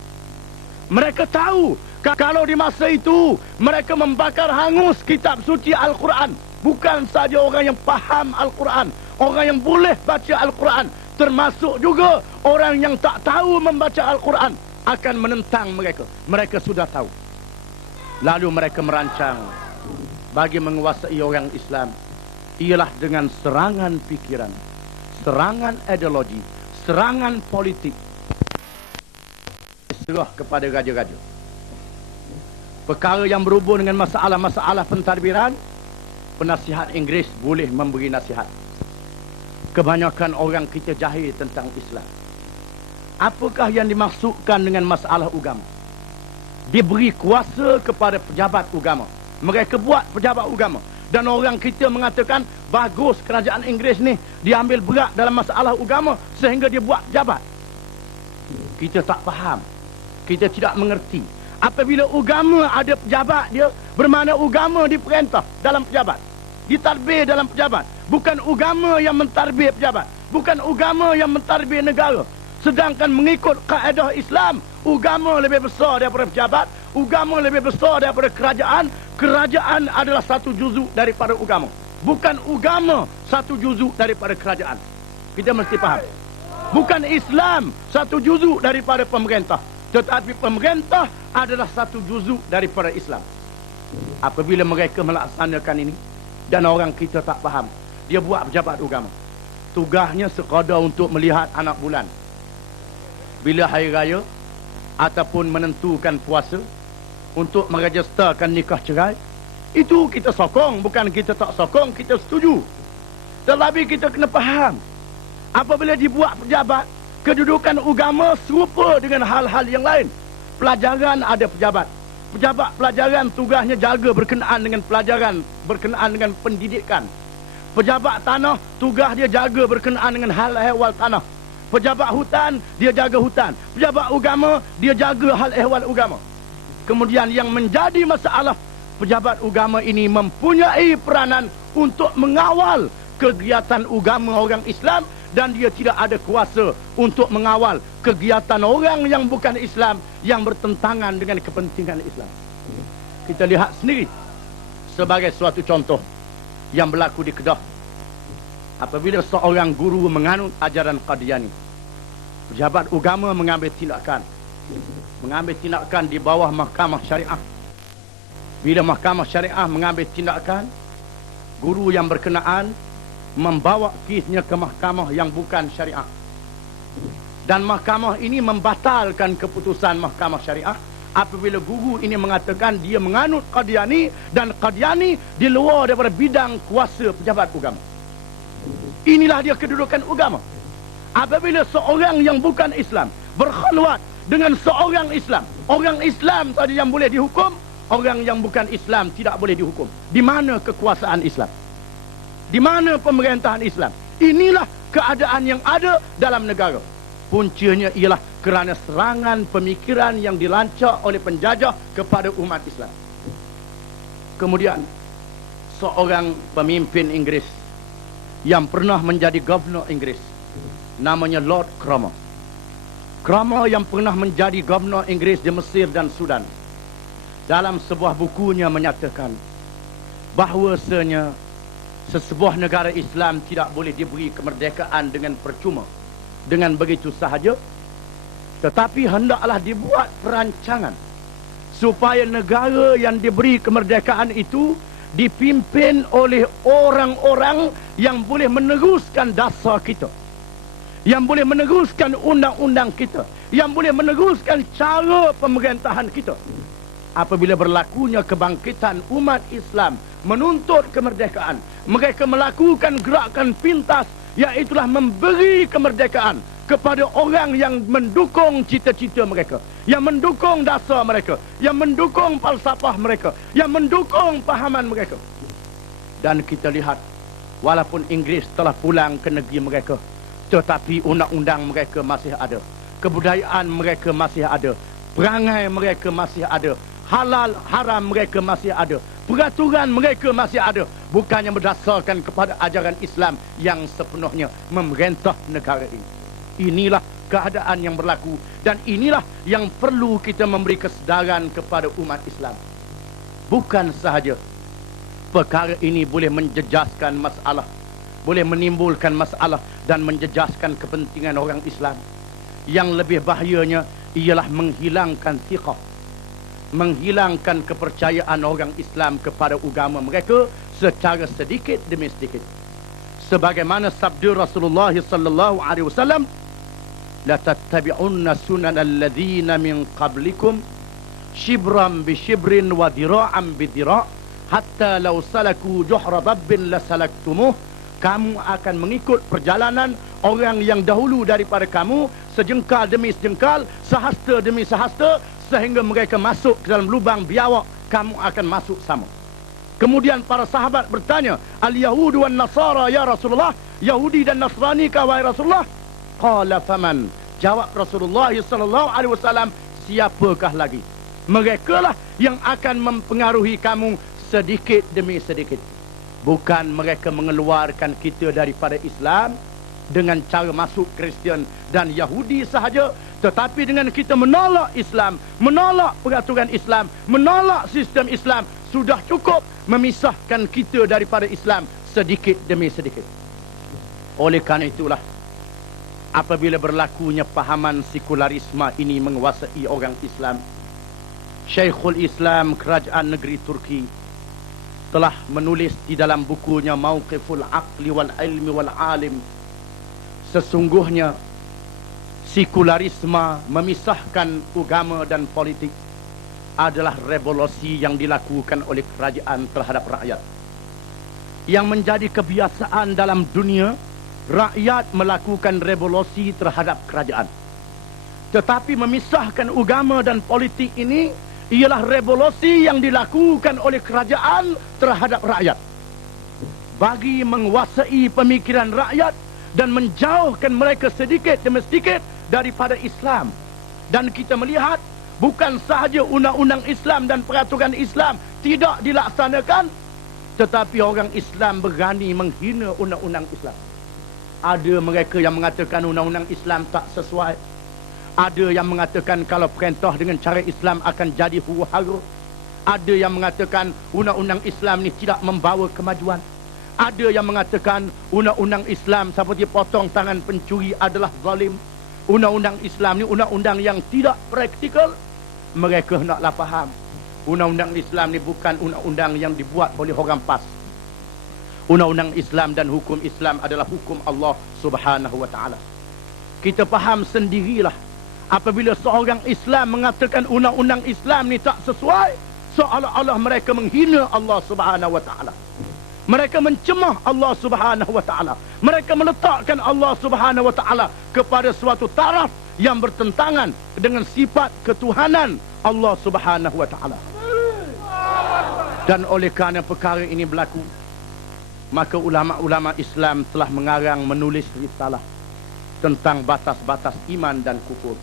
Mereka tahu kalau di masa itu mereka membakar hangus kitab suci Al-Quran, bukan saja orang yang faham Al-Quran, orang yang boleh baca Al-Quran, termasuk juga orang yang tak tahu membaca Al-Quran akan menentang mereka. Mereka sudah tahu. Lalu mereka merancang bagi menguasai orang Islam ialah dengan serangan pikiran, serangan ideologi, serangan politik. Serah kepada raja-raja. Perkara yang berhubung dengan masalah-masalah pentadbiran, penasihat Inggeris boleh memberi nasihat. Kebanyakan orang kita jahil tentang Islam. Apakah yang dimaksudkan dengan masalah agama? Diberi kuasa kepada pejabat agama. Mereka buat pejabat agama. Dan orang kita mengatakan, bagus kerajaan Inggeris ni, dia ambil berat dalam masalah agama sehingga dia buat pejabat. Kita tak faham. Kita tidak mengerti. Apabila agama ada pejabat dia, bermakna agama diperintah dalam pejabat. Ditadbir dalam pejabat. Bukan agama yang mentadbir pejabat. Bukan agama yang mentadbir negara. Sedangkan mengikut kaedah Islam, agama lebih besar daripada pejabat, agama lebih besar daripada kerajaan. Kerajaan adalah satu juzuk daripada agama. Bukan agama satu juzuk daripada kerajaan. Kita mesti faham. Bukan Islam satu juzuk daripada pemerintah, tetapi pemerintah adalah satu juzuk daripada Islam. Apabila mereka melaksanakan ini dan orang kita tak faham, dia buat pejabat agama. Tugasnya sekadar untuk melihat anak bulan, bila hari raya, ataupun menentukan puasa, untuk meregisterkan nikah cerai. Itu kita sokong, bukan kita tak sokong, kita setuju. Tetapi kita kena faham, apabila dibuat pejabat, kedudukan agama serupa dengan hal-hal yang lain. Pelajaran ada pejabat. Pejabat pelajaran tugasnya jaga berkenaan dengan pelajaran, berkenaan dengan pendidikan. Pejabat tanah tugas dia jaga berkenaan dengan hal ehwal tanah. Pejabat hutan dia jaga hutan. Pejabat agama dia jaga hal ehwal agama. Kemudian yang menjadi masalah, pejabat agama ini mempunyai peranan untuk mengawal kegiatan agama orang Islam, dan dia tidak ada kuasa untuk mengawal kegiatan orang yang bukan Islam yang bertentangan dengan kepentingan Islam. Kita lihat sendiri sebagai suatu contoh yang berlaku di Kedah. Apabila seorang guru menganut ajaran Qadiani, pejabat agama mengambil tindakan di bawah mahkamah syariah. Bila mahkamah syariah mengambil tindakan, guru yang berkenaan membawa kisnya ke mahkamah yang bukan syariah, dan mahkamah ini membatalkan keputusan mahkamah syariah apabila guru ini mengatakan dia menganut Qadiani, dan Qadiani di luar daripada bidang kuasa pejabat agama. Inilah dia kedudukan agama. Apabila seorang yang bukan Islam berkhulwat dengan seorang Islam, orang Islam saja yang boleh dihukum, orang yang bukan Islam tidak boleh dihukum. Di mana kekuasaan Islam? Di mana pemerintahan Islam? Inilah keadaan yang ada dalam negara. Puncanya ialah kerana serangan pemikiran yang dilancar oleh penjajah kepada umat Islam. Kemudian seorang pemimpin Inggeris yang pernah menjadi Governor Inggeris, namanya Lord Cromer. Cromer yang pernah menjadi Governor Inggeris di Mesir dan Sudan, dalam sebuah bukunya menyatakan bahawasanya sesebuah negara Islam tidak boleh diberi kemerdekaan dengan percuma, dengan begitu sahaja, tetapi hendaklah dibuat perancangan supaya negara yang diberi kemerdekaan itu dipimpin oleh orang-orang yang boleh meneruskan dasar kita, yang boleh meneruskan undang-undang kita, yang boleh meneruskan cara pemerintahan kita. Apabila berlakunya kebangkitan umat Islam menuntut kemerdekaan, mereka melakukan gerakan pintas, iaitulah memberi kemerdekaan kepada orang yang mendukung cita-cita mereka, yang mendukung dasar mereka, yang mendukung falsafah mereka, yang mendukung pahaman mereka. Dan kita lihat, walaupun Inggeris telah pulang ke negeri mereka, tetapi undang-undang mereka masih ada, kebudayaan mereka masih ada, Perangai mereka masih ada, halal haram mereka masih ada, peraturan mereka masih ada, bukannya berdasarkan kepada ajaran Islam yang sepenuhnya memerintah negara ini. Inilah keadaan yang berlaku, dan inilah yang perlu kita memberi kesedaran kepada umat Islam. Bukan sahaja perkara ini boleh menjejaskan masalah, boleh menimbulkan masalah dan menjejaskan kepentingan orang Islam. Yang lebih bahayanya ialah menghilangkan thiqah, menghilangkan kepercayaan orang Islam kepada agama mereka secara sedikit demi sedikit. Sebagaimana sabda Rasulullah sallallahu alaihi wasallam, la tattabi'unna sunanal ladzina min qablikum shibran bi shibrin wa dira'an bi dira' hatta law salaku juhra dabbin la salaktumuh. Kamu akan mengikut perjalanan orang yang dahulu daripada kamu, sejengkal demi sejengkal, sehasta demi sehasta, sehingga mereka masuk ke dalam lubang biawak, kamu akan masuk sama. Kemudian para sahabat bertanya, al-Yahud wan Nasara ya Rasulullah, Yahudi dan Nasrani kah wahai Rasulullah? Qala faman, jawab Rasulullah sallallahu alaihi wasallam, siapakah lagi? Merekalah yang akan mempengaruhi kamu sedikit demi sedikit. Bukan mereka mengeluarkan kita daripada Islam dengan cara masuk Kristian dan Yahudi sahaja, tetapi dengan kita menolak Islam, menolak peraturan Islam, menolak sistem Islam, sudah cukup memisahkan kita daripada Islam sedikit demi sedikit. Oleh kerana itulah, apabila berlakunya pahaman sekularisme ini menguasai orang Islam, Syekhul Islam Kerajaan Negeri Turki telah menulis di dalam bukunya Mauqiful Aqli wal Ilmi wal Alim, sesungguhnya sekularisme memisahkan agama dan politik adalah revolusi yang dilakukan oleh kerajaan terhadap rakyat. Yang menjadi kebiasaan dalam dunia, rakyat melakukan revolusi terhadap kerajaan. Tetapi memisahkan agama dan politik ini ialah revolusi yang dilakukan oleh kerajaan terhadap rakyat, bagi menguasai pemikiran rakyat dan menjauhkan mereka sedikit demi sedikit daripada Islam. Dan kita melihat bukan sahaja undang-undang Islam dan peraturan Islam tidak dilaksanakan, tetapi orang Islam berani menghina undang-undang Islam. Ada mereka yang mengatakan undang-undang Islam tak sesuai. Ada yang mengatakan kalau perintah dengan cara Islam akan jadi huru-hara. Ada yang mengatakan undang-undang Islam ni tidak membawa kemajuan. Ada yang mengatakan undang-undang Islam seperti potong tangan pencuri adalah zalim. Undang-undang Islam ni undang-undang yang tidak praktikal. Mereka naklah faham, undang-undang Islam ni bukan undang-undang yang dibuat oleh orang PAS. Undang-undang Islam dan hukum Islam adalah hukum Allah Subhanahu wa taala. Kita faham sendirilah, apabila seorang Islam mengatakan undang-undang Islam ni tak sesuai, seolah-olah mereka menghina Allah Subhanahu wa taala. Mereka mencemah Allah Subhanahu wa taala. Mereka meletakkan Allah Subhanahu wa taala kepada suatu taraf yang bertentangan dengan sifat ketuhanan Allah Subhanahu wa taala. Dan oleh kerana perkara ini berlaku, maka ulama-ulama Islam telah mengarang menulis risalah tentang batas-batas iman dan kufur,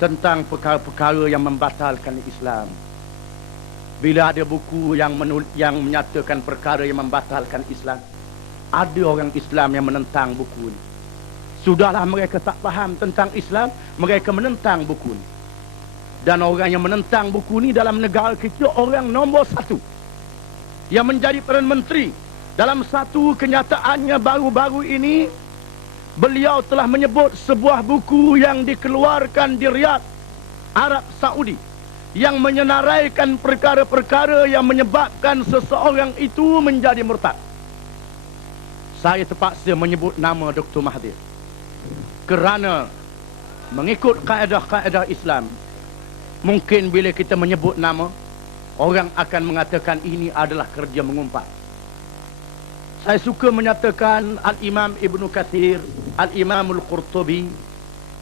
tentang perkara-perkara yang membatalkan Islam. Bila ada buku yang menyatakan perkara yang membatalkan Islam, ada orang Islam yang menentang buku ini. Sudahlah mereka tak faham tentang Islam, mereka menentang buku ini. Dan orang yang menentang buku ini dalam negara kita orang nombor satu, yang menjadi Perdana Menteri. Dalam satu kenyataannya baru-baru ini, beliau telah menyebut sebuah buku yang dikeluarkan di Riyadh, Arab Saudi, yang menyenaraikan perkara-perkara yang menyebabkan seseorang itu menjadi murtad. Saya terpaksa menyebut nama Dr. Mahathir kerana mengikut kaedah-kaedah Islam, mungkin bila kita menyebut nama, orang akan mengatakan ini adalah kerja mengumpat. Saya suka menyatakan Al-Imam Ibn Kathir, Al-Imam Al-Qurtubi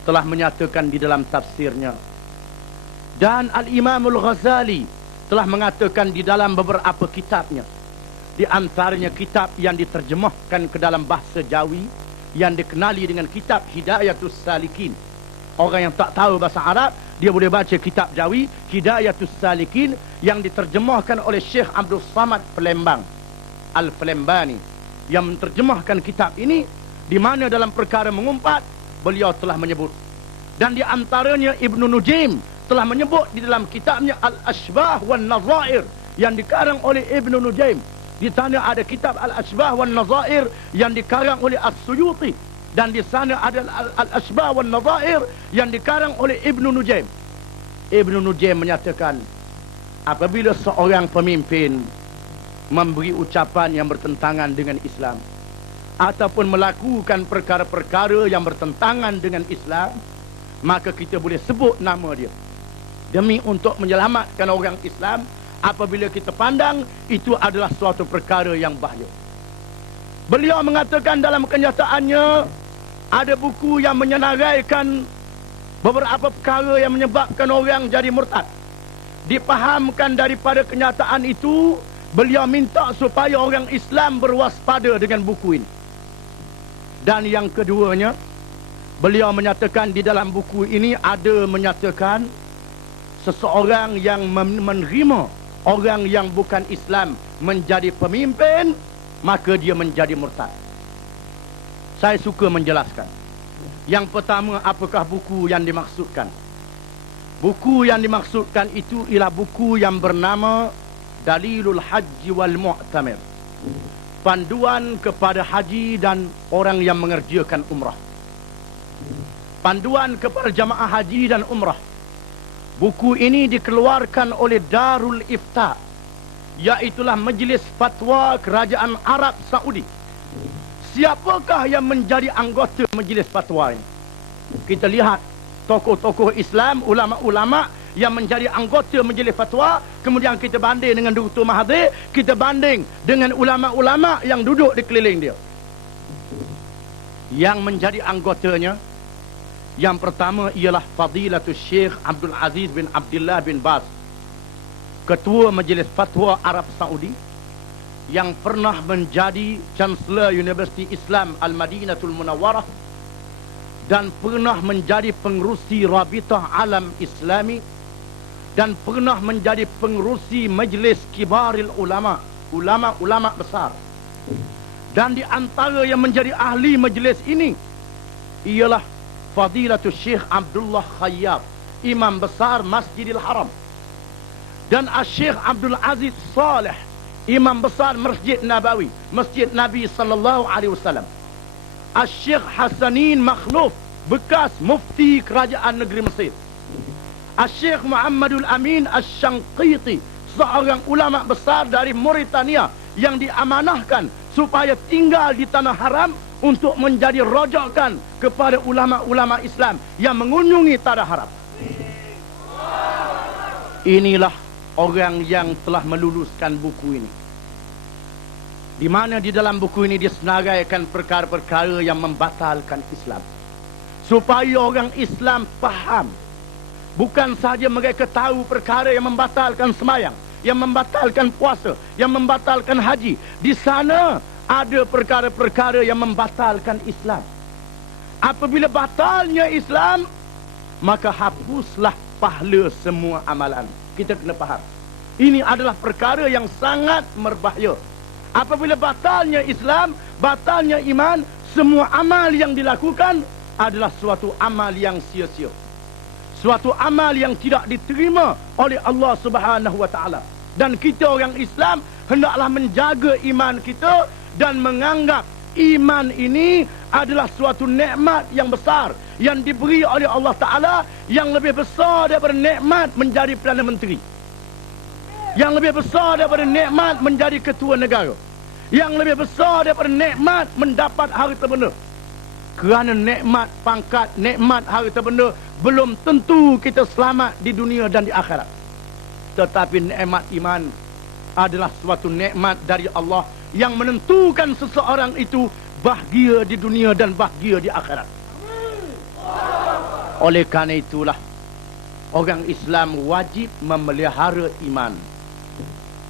telah menyatakan di dalam tafsirnya, dan Al-Imam Al-Ghazali telah mengatakan di dalam beberapa kitabnya. Di antaranya kitab yang diterjemahkan ke dalam bahasa Jawi yang dikenali dengan kitab Hidayatus Salikin, Orang yang tak tahu bahasa Arab, dia boleh baca kitab Jawi Hidayatus Salikin yang diterjemahkan oleh Syekh Abdul Samad Palembang Al-Palembani, yang menterjemahkan kitab ini, di mana dalam perkara mengumpat beliau telah menyebut, dan di antaranya Ibnu Nujaim telah menyebut di dalam kitabnya Al-Ashbah wan Nazair yang dikarang oleh Ibnu Nujaim. Di sana ada kitab Al-Ashbah wan Nazair yang dikarang oleh As-Suyuti, dan di sana ada Al-Ashbah wan Nazair yang dikarang oleh Ibnu Nujaim. Ibnu Nujaim menyatakan, apabila seorang pemimpin memberi ucapan yang bertentangan dengan Islam ataupun melakukan perkara-perkara yang bertentangan dengan Islam, maka kita boleh sebut nama dia demi untuk menyelamatkan orang Islam apabila kita pandang itu adalah suatu perkara yang bahaya. Beliau mengatakan dalam kenyataannya ada buku yang menyenaraikan beberapa perkara yang menyebabkan orang jadi murtad. Dipahamkan daripada kenyataan itu, beliau minta supaya orang Islam berwaspada dengan buku ini. Dan yang keduanya, beliau menyatakan di dalam buku ini ada menyatakan seseorang yang menerima orang yang bukan Islam menjadi pemimpin, maka dia menjadi murtad. Saya suka menjelaskan. Yang pertama, apakah buku yang dimaksudkan? Buku yang dimaksudkan itu ialah buku yang bernama Dalilul Haji wal Mu'tamir, panduan kepada haji dan orang yang mengerjakan umrah. Panduan kepada jamaah haji dan umrah. Buku ini dikeluarkan oleh Darul Ifta, iaitulah Majlis Fatwa Kerajaan Arab Saudi. Siapakah yang menjadi anggota Majlis Fatwa ini? Kita lihat tokoh-tokoh Islam, ulama-ulama yang menjadi anggota Majlis Fatwa, kemudian kita banding dengan Dr. Mahathir, kita banding dengan ulama-ulama yang duduk di keliling dia. Yang menjadi anggotanya, yang pertama ialah Fadilatul Syekh Abdul Aziz bin Abdullah bin Baz, Ketua Majlis Fatwa Arab Saudi, yang pernah menjadi Chancellor Universiti Islam Al-Madinatul Munawwarah dan pernah menjadi pengerusi Rabitah Alam Islami dan pernah menjadi pengerusi Majlis Kibaril Ulama, ulama-ulama besar. Dan di antara yang menjadi ahli majlis ini ialah Fadilatul Syekh Abdullah Khayyab, Imam Besar Masjidil Haram, dan Syekh Abdul Aziz Saleh, Imam Besar Masjid Nabawi, Masjid Nabi sallallahu alaihi wasallam. Syekh Hasanin Makhluf, bekas mufti kerajaan negeri Mesir. Syekh Muhammadul Amin Asy-Syanqiti, seorang ulama besar dari Mauritania yang diamanahkan supaya tinggal di tanah haram untuk menjadi rojakan kepada ulama-ulama Islam yang mengunjungi tanah haram. Inilah orang yang telah meluluskan buku ini, di mana di dalam buku ini disenaraikan perkara-perkara yang membatalkan Islam, supaya orang Islam faham. Bukan sahaja mereka tahu perkara yang membatalkan sembahyang, yang membatalkan puasa, yang membatalkan haji. Di sana ada perkara-perkara yang membatalkan Islam. Apabila batalnya Islam, maka hapuslah pahala semua amalan. Kita kena faham, ini adalah perkara yang sangat berbahaya. Apabila batalnya Islam, batalnya iman, semua amal yang dilakukan adalah suatu amal yang sia-sia, suatu amal yang tidak diterima oleh Allah Subhanahu wa taala. Dan kita orang Islam hendaklah menjaga iman kita dan menganggap iman ini adalah suatu nikmat yang besar yang diberi oleh Allah Ta'ala, yang lebih besar daripada nikmat menjadi Perdana Menteri, yang lebih besar daripada nikmat menjadi ketua negara, yang lebih besar daripada nikmat mendapat harta benda. Kerana nikmat pangkat, nikmat harta benda belum tentu kita selamat di dunia dan di akhirat. Tetapi nikmat iman adalah suatu nikmat dari Allah yang menentukan seseorang itu bahagia di dunia dan bahagia di akhirat. Oleh kerana itulah orang Islam wajib memelihara iman.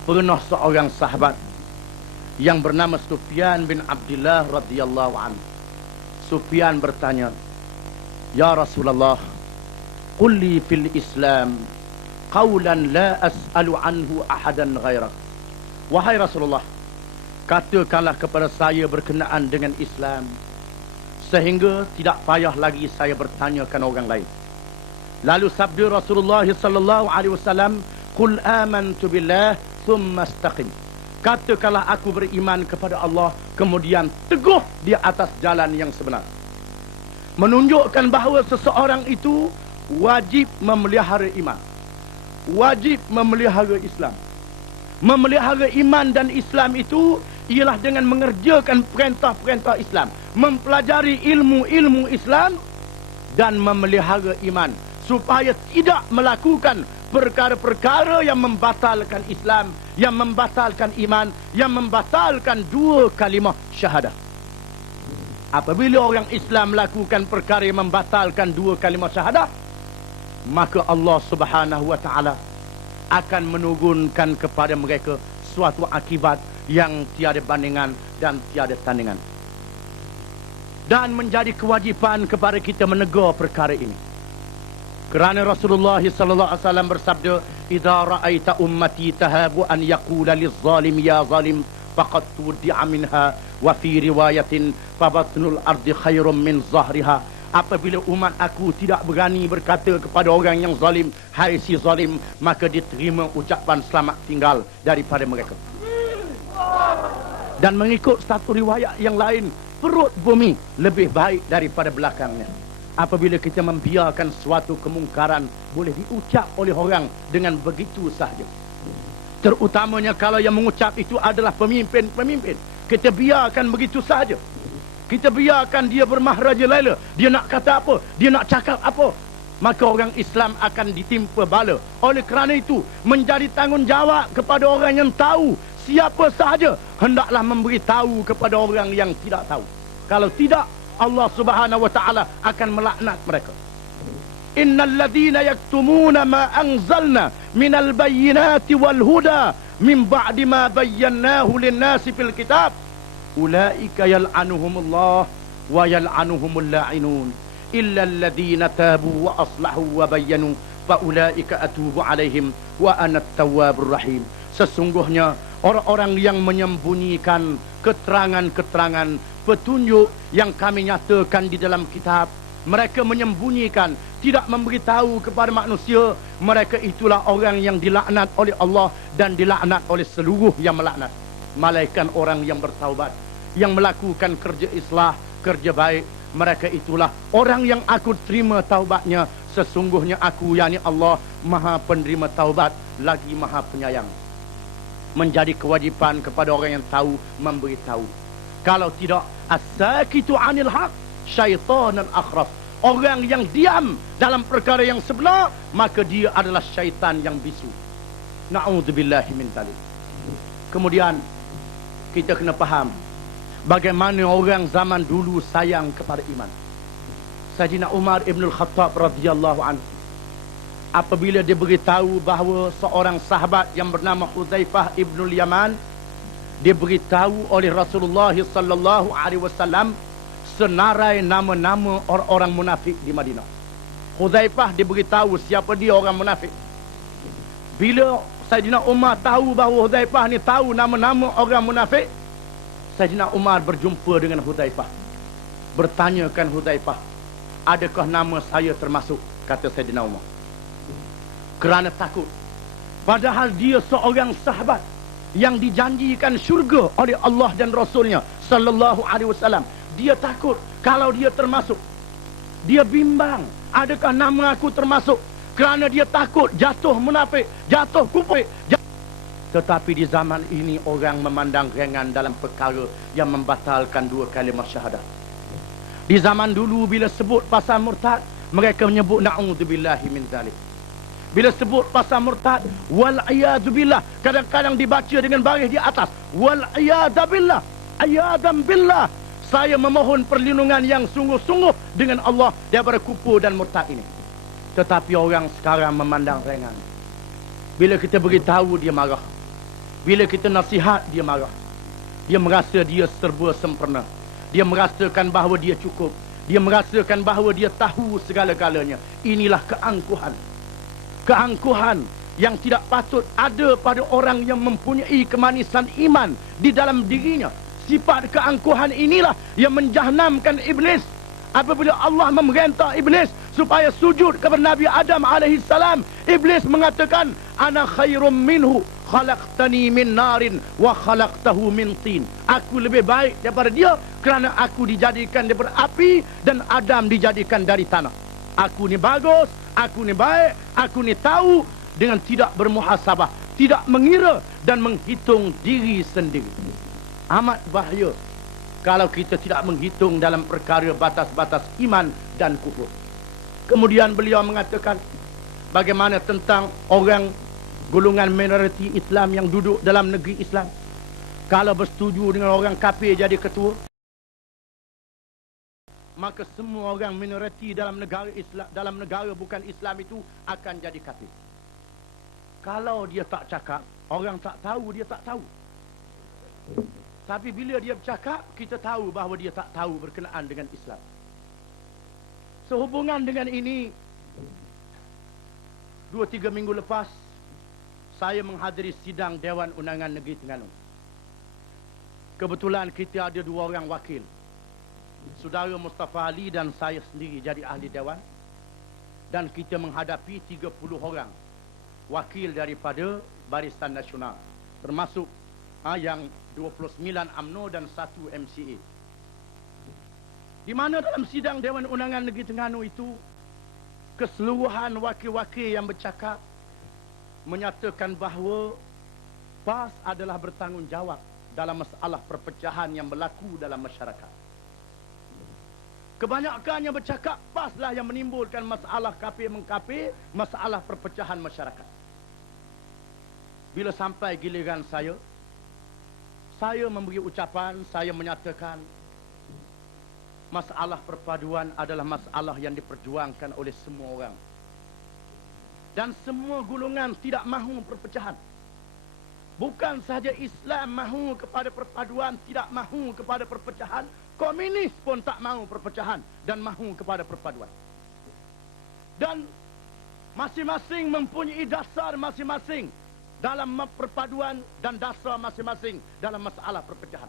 Pernah seorang sahabat yang bernama Sufyan bin Abdullah radhiyallahu anhu. Sufyan bertanya, "Ya Rasulullah, qul li fil Islam qawlan la as'alu anhu ahadan ghairak. Wahai Rasulullah, katakanlah kepada saya berkenaan dengan Islam, sehingga tidak payah lagi saya bertanyakan orang lain. Lalu sabda Rasulullah sallallahu alaihi wasallam, qul amantu billah thumma istaqim. Katakanlah aku beriman kepada Allah, kemudian teguh di atas jalan yang sebenar. Menunjukkan bahawa seseorang itu wajib memelihara iman, wajib memelihara Islam. Memelihara iman dan Islam itu ialah dengan mengerjakan perintah-perintah Islam, mempelajari ilmu-ilmu Islam dan memelihara iman, supaya tidak melakukan perkara-perkara yang membatalkan Islam, yang membatalkan iman, yang membatalkan dua kalimah syahadah. Apabila orang Islam melakukan perkara yang membatalkan dua kalimah syahadah, maka Allah Subhanahu wa taala akan menurunkan kepada mereka suatu akibat yang tiada bandingan dan tiada tandingan. Dan menjadi kewajipan kepada kita menegur perkara ini. Kerana Rasulullah sallallahu alaihi wasallam bersabda, "Idza ra'aita ummati tahabu an yaqula liz-zalim ya zalim faqad tudi'a minha wa fi riwayatin fabatnul ardi khairum min zahriha." Apabila umat aku tidak berani berkata kepada orang yang zalim, "Hai si zalim," maka diterima ucapan selamat tinggal daripada mereka. Dan mengikut satu riwayat yang lain, perut bumi lebih baik daripada belakangnya. Apabila kita membiarkan suatu kemungkaran boleh diucap oleh orang dengan begitu sahaja, terutamanya kalau yang mengucap itu adalah pemimpin-pemimpin, kita biarkan begitu sahaja. Kita biarkan dia bermahrajalela, dia nak kata apa, dia nak cakap apa, maka orang Islam akan ditimpa bala. Oleh kerana itu, menjadi tanggungjawab kepada orang yang tahu, siapa sahaja hendaklah memberi tahu kepada orang yang tidak tahu. Kalau tidak, Allah Subhanahu wa taala akan melaknat mereka. Innal ladzina yaktumuna ma anzalna minal bayyinati wal huda min ba'di ma bayyanahu lin-nasi fil kitab ulaika yal'anuhumullah wa yal'anuhumul la'inun illa alladzina tabu wa aslahu wa bayyanu fa ulaika atubu alaihim wa ana at-tawwabur rahim. Sesungguhnya orang-orang yang menyembunyikan keterangan-keterangan petunjuk yang kami nyatakan di dalam kitab, mereka menyembunyikan, tidak memberitahu kepada manusia, mereka itulah orang yang dilaknat oleh Allah dan dilaknat oleh seluruh yang melaknat. Malaikat orang yang bertaubat, yang melakukan kerja islah, kerja baik, mereka itulah orang yang aku terima taubatnya. Sesungguhnya aku, yakni Allah, Maha penerima taubat lagi Maha penyayang. Menjadi kewajipan kepada orang yang tahu memberitahu. Kalau tidak, as-sakitu 'anil haq syaitanun akhraf. Orang yang diam dalam perkara yang sebenar, maka dia adalah syaitan yang bisu. Na'udzubillahi min dzalik. Kemudian kita kena faham bagaimana orang zaman dulu sayang kepada iman. Sayyidina Umar Ibn Al-Khattab radhiyallahu anhu, apabila dia beritahu bahawa seorang sahabat yang bernama Hudzaifah Ibn Al-Yaman, dia beritahu oleh Rasulullah sallallahu alaihi wasallam senarai nama-nama orang-orang munafik di Madinah. Hudzaifah dia beritahu siapa dia orang munafik. Bila Sayyidina Umar tahu bahawa Hudzaifah ni tahu nama-nama orang munafik, Sayyidina Umar berjumpa dengan Hudzaifah, bertanyakan Hudzaifah, adakah nama saya termasuk? Kata Sayyidina Umar, kerana takut. Padahal dia seorang sahabat yang dijanjikan syurga oleh Allah dan Rasulnya sallallahu alaihi wasallam. Dia takut kalau dia termasuk. Dia bimbang, adakah nama aku termasuk? Kerana dia takut jatuh munafik, jatuh kufur. Tetapi di zaman ini orang memandang ringan dalam perkara yang membatalkan dua kalimah syahadah. Di zaman dulu bila sebut pasal murtad, mereka menyebut na'udzubillahi min dzalik. Bila sebut pasal murtad, wal-iyadzubillah, kadang-kadang dibaca dengan baris di atas, wal-iyadzubillah, ayadam billah, saya memohon perlindungan yang sungguh-sungguh dengan Allah daripada kufur dan murtad ini. Tetapi orang sekarang memandang ringan. Bila kita beritahu, dia marah. Bila kita nasihat, dia marah. Dia merasa dia serba sempurna. Dia merasakan bahawa dia cukup. Dia merasakan bahawa dia tahu segala-galanya. Inilah keangkuhan. Keangkuhan yang tidak patut ada pada orang yang mempunyai kemanisan iman di dalam dirinya. Sifat keangkuhan inilah yang menjahanamkan iblis. Apabila Allah memerintah iblis supaya sujud kepada Nabi Adam alaihissalam, iblis mengatakan, ana khairum minhu, khalaqtani min narin wa khalaqtahu min tin. Aku lebih baik daripada dia kerana aku dijadikan daripada api dan Adam dijadikan dari tanah. Aku ni bagus, aku ni baik, aku ni tahu, dengan tidak bermuhasabah, tidak mengira dan menghitung diri sendiri. Amat bahaya kalau kita tidak menghitung dalam perkara batas-batas iman dan kufur. Kemudian beliau mengatakan, bagaimana tentang orang golongan minoriti Islam yang duduk dalam negeri Islam, kalau bersetuju dengan orang kafir jadi ketua, maka semua orang minoriti dalam negara Islam, dalam negara bukan Islam itu akan jadi kafir. Kalau dia tak cakap, orang tak tahu dia tak tahu. Tapi bila dia bercakap, kita tahu bahawa dia tak tahu berkenaan dengan Islam. Sehubungan dengan ini, 2-3 minggu lepas, saya menghadiri sidang Dewan Undangan Negeri Terengganu. Kebetulan kita ada 2 orang wakil. Saudara Mustafa Ali dan saya sendiri jadi ahli Dewan. Dan kita menghadapi 30 orang wakil daripada Barisan Nasional. Termasuk yang 29 UMNO dan 1 MCA. Di mana dalam sidang Dewan Undangan Negeri Terengganu itu, keseluruhan wakil-wakil yang bercakap menyatakan bahawa PAS adalah bertanggungjawab dalam masalah perpecahan yang berlaku dalam masyarakat. Kebanyakan yang bercakap PAS lah yang menimbulkan masalah kafir-mengkafir, masalah perpecahan masyarakat. Bila sampai giliran saya memberi ucapan, saya menyatakan masalah perpaduan adalah masalah yang diperjuangkan oleh semua orang. Dan semua golongan tidak mahu perpecahan. Bukan sahaja Islam mahu kepada perpaduan, tidak mahu kepada perpecahan, komunis pun tak mahu perpecahan dan mahu kepada perpaduan. Dan masing-masing mempunyai dasar masing-masing dalam perpaduan dan dasar masing-masing dalam masalah perpecahan.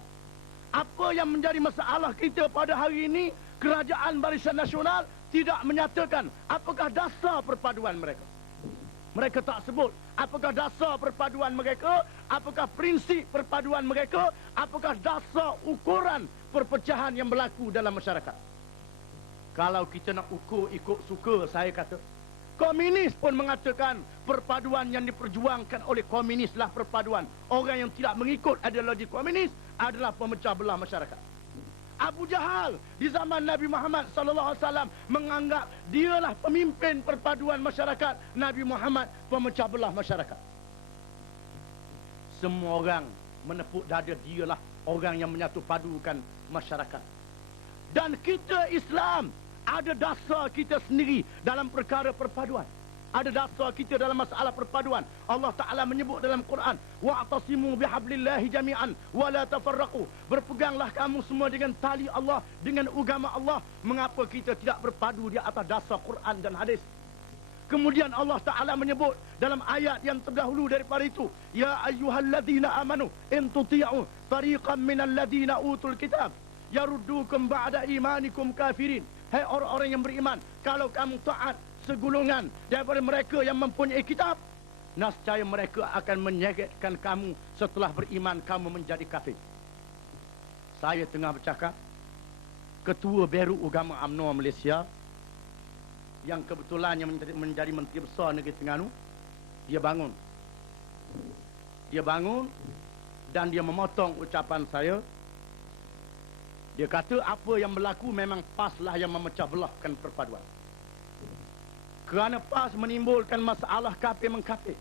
Apa yang menjadi masalah kita pada hari ini, Kerajaan Barisan Nasional tidak menyatakan apakah dasar perpaduan mereka. Mereka tak sebut apakah dasar perpaduan mereka, apakah prinsip perpaduan mereka, apakah dasar ukuran perpecahan yang berlaku dalam masyarakat. Kalau kita nak ukur ikut suka, saya kata, komunis pun mengatakan perpaduan yang diperjuangkan oleh komunislah perpaduan. Orang yang tidak mengikut ideologi komunis adalah pemecah belah masyarakat. Abu Jahal di zaman Nabi Muhammad SAW menganggap dialah pemimpin perpaduan masyarakat. Nabi Muhammad pemecah belah masyarakat. Semua orang menepuk dada dialah orang yang menyatu padukan masyarakat. Dan kita Islam ada dasar kita sendiri dalam perkara perpaduan. Ada dasar kita dalam masalah perpaduan. Allah Ta'ala menyebut dalam Quran, wa'tasimu bihablillahi jami'an wa la tafarraqu. Berpeganglah kamu semua dengan tali Allah, dengan agama Allah. Mengapa kita tidak berpadu di atas dasar Quran dan hadis? Kemudian Allah Ta'ala menyebut dalam ayat yang terdahulu daripada itu, ya ayyuhalladzina amanu in tuti'u tariqan minal ladzina utul kitab yaruddukum ba'da imanikum kafirin. Hai orang-orang yang beriman, kalau kamu taat segulungan daripada mereka yang mempunyai kitab, nescaya mereka akan menyeretkan kamu setelah beriman kamu menjadi kafir. Saya tengah bercakap, Ketua Beru Agama UMNO Malaysia yang kebetulan yang menjadi Menteri Besar Negeri Terengganu, dia bangun dan dia memotong ucapan saya. Dia kata apa yang berlaku memang PAS lah yang memecah belahkan perpaduan. Kerana PAS menimbulkan masalah kafir-mengkafir.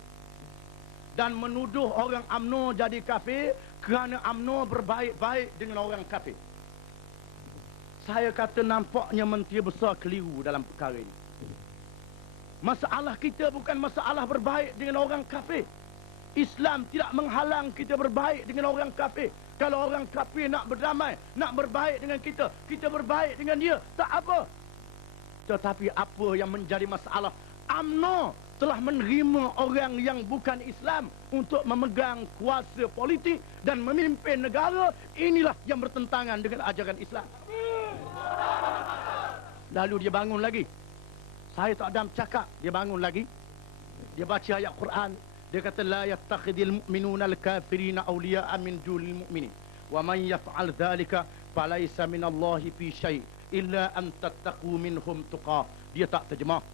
Dan menuduh orang UMNO jadi kafir kerana UMNO berbaik-baik dengan orang kafir. Saya kata nampaknya Menteri Besar keliru dalam perkara ini. Masalah kita bukan masalah berbaik dengan orang kafir. Islam tidak menghalang kita berbaik dengan orang kafir. Kalau orang kafir nak berdamai, nak berbaik dengan kita, kita berbaik dengan dia, tak apa. Tetapi apa yang menjadi masalah, UMNO telah menerima orang yang bukan Islam untuk memegang kuasa politik dan memimpin negara. Inilah yang bertentangan dengan ajaran Islam. Lalu dia bangun lagi. Saya tak ada cakap, dia bangun lagi. Dia baca ayat Quran. Dia kata la yattakhidul mu'minuna al-kafirina awliya'a min dunil mu'minin wa man yaf'al dhalika falaysa minallahi fi syai' illa an tattaqu minhum tuqah. Dia tak terjemah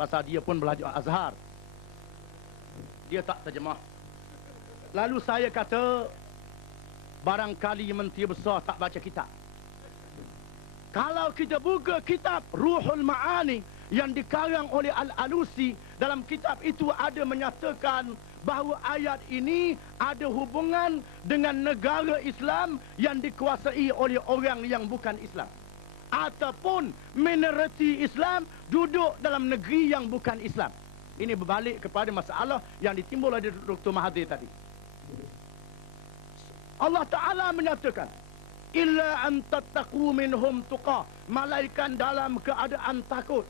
pasal dia pun belajar Azhar. Dia tak terjemah. Lalu saya kata barangkali menteri besar tak baca kitab. Kalau kita buka kitab Ruhul Ma'ani yang dikarang oleh Al-Alusi, dalam kitab itu ada menyatakan bahawa ayat ini ada hubungan dengan negara Islam yang dikuasai oleh orang yang bukan Islam, ataupun minoriti Islam duduk dalam negeri yang bukan Islam. Ini berbalik kepada masalah yang ditimbul oleh Dr. Mahathir tadi. Allah Ta'ala menyatakan illa an tattaqu minhum tuqah, malaikat dalam keadaan takut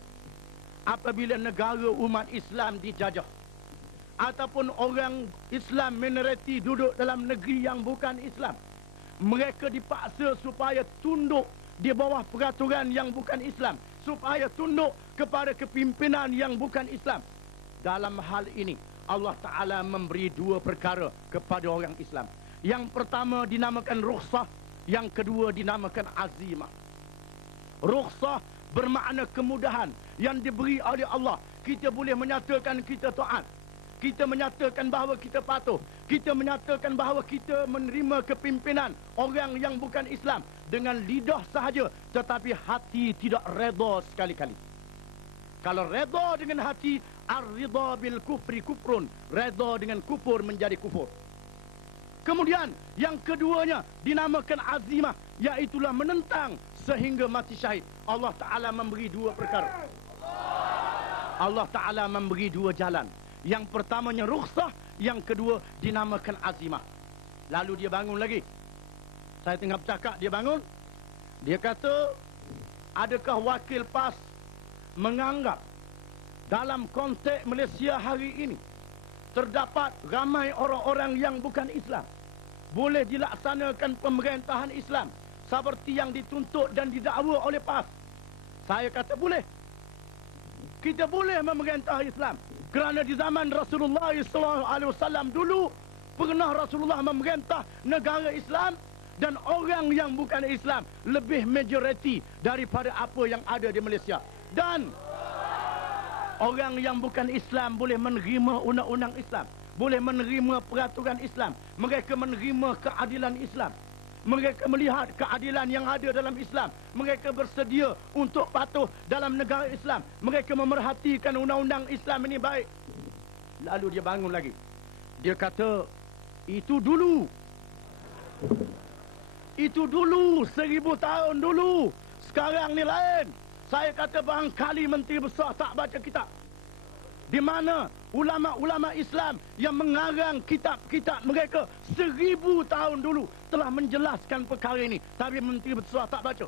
apabila negara umat Islam dijajah, ataupun orang Islam minoriti duduk dalam negeri yang bukan Islam. Mereka dipaksa supaya tunduk di bawah peraturan yang bukan Islam, supaya tunduk kepada kepimpinan yang bukan Islam. Dalam hal ini Allah Ta'ala memberi dua perkara kepada orang Islam. Yang pertama dinamakan rukhsah, yang kedua dinamakan azimah. Rukhsah bermakna kemudahan yang diberi oleh Allah. Kita boleh menyatakan kita taat, kita menyatakan bahawa kita patuh, kita menyatakan bahawa kita menerima kepimpinan orang yang bukan Islam dengan lidah sahaja, tetapi hati tidak redha sekali-kali. Kalau redha dengan hati, ar-ridha bil kufri kufrun, redha dengan kufur menjadi kufur. Kemudian yang keduanya dinamakan azimah, iaitulah menentang sehingga mati syahid. Allah Ta'ala memberi dua perkara. Allah Ta'ala memberi dua jalan. Yang pertamanya rukhsah, yang kedua dinamakan azimah. Lalu dia bangun lagi. Saya tengah bercakap, dia bangun. Dia kata, adakah wakil PAS menganggap dalam konteks Malaysia hari ini terdapat ramai orang-orang yang bukan Islam boleh dilaksanakan pemerintahan Islam seperti yang dituntut dan didakwa oleh PAS? Saya kata boleh. Kita boleh memerintah Islam kerana di zaman Rasulullah SAW dulu pernah Rasulullah memerintah negara Islam, dan orang yang bukan Islam lebih majoriti daripada apa yang ada di Malaysia. Dan orang yang bukan Islam boleh menerima undang-undang Islam, boleh menerima peraturan Islam. Mereka menerima keadilan Islam. Mereka melihat keadilan yang ada dalam Islam. Mereka bersedia untuk patuh dalam negara Islam. Mereka memerhatikan undang-undang Islam ini baik. Lalu dia bangun lagi. Dia kata, itu dulu. Itu dulu, 1000 tahun dulu. Sekarang ni lain. Saya kata barangkali menteri besar tak baca kitab. Di mana ulama-ulama Islam yang mengarang kitab-kitab mereka 1000 tahun dulu telah menjelaskan perkara ini, tapi menteri besar tak baca.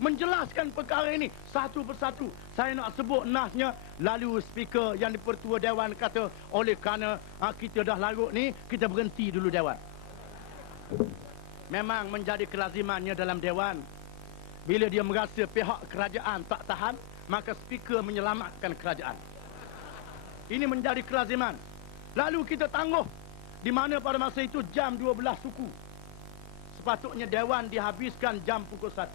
Menjelaskan perkara ini satu persatu. Saya nak sebut nasnya. Lalu speaker yang di-Pertua Dewan kata, oleh kerana kita dah larut ni, kita berhenti dulu Dewan. Memang menjadi kelazimannya dalam Dewan, bila dia merasa pihak kerajaan tak tahan, maka speaker menyelamatkan kerajaan. Ini menjadi kelaziman. Lalu kita tangguh, di mana pada masa itu jam 12 suku. Sepatutnya Dewan dihabiskan jam pukul 1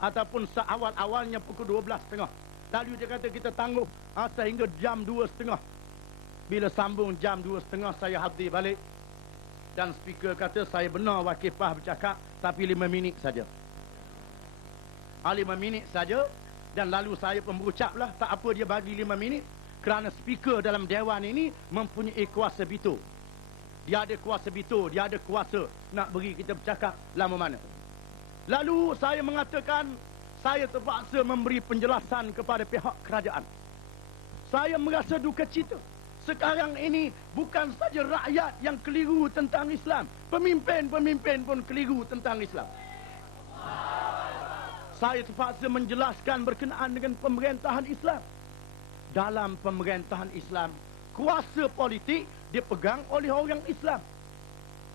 ataupun seawal-awalnya pukul 12.30. Lalu dia kata kita tangguh sehingga jam 2.30. Bila sambung jam 2.30 saya hadir balik. Dan speaker kata saya benar wakil PAS bercakap, tapi 5 minit saja. 5 minit saja. Dan lalu saya pun berucaplah, tak apa dia bagi 5 minit. Kerana speaker dalam Dewan ini mempunyai kuasa veto. Dia ada kuasa veto, dia ada kuasa nak beri kita bercakap lama mana. Lalu saya mengatakan, saya terpaksa memberi penjelasan kepada pihak kerajaan. Saya merasa duka cita. Sekarang ini bukan saja rakyat yang keliru tentang Islam, Pemimpin-pemimpin pun keliru tentang Islam. Saya terpaksa menjelaskan berkenaan dengan pemerintahan Islam. Dalam pemerintahan Islam, kuasa politik dipegang oleh orang Islam.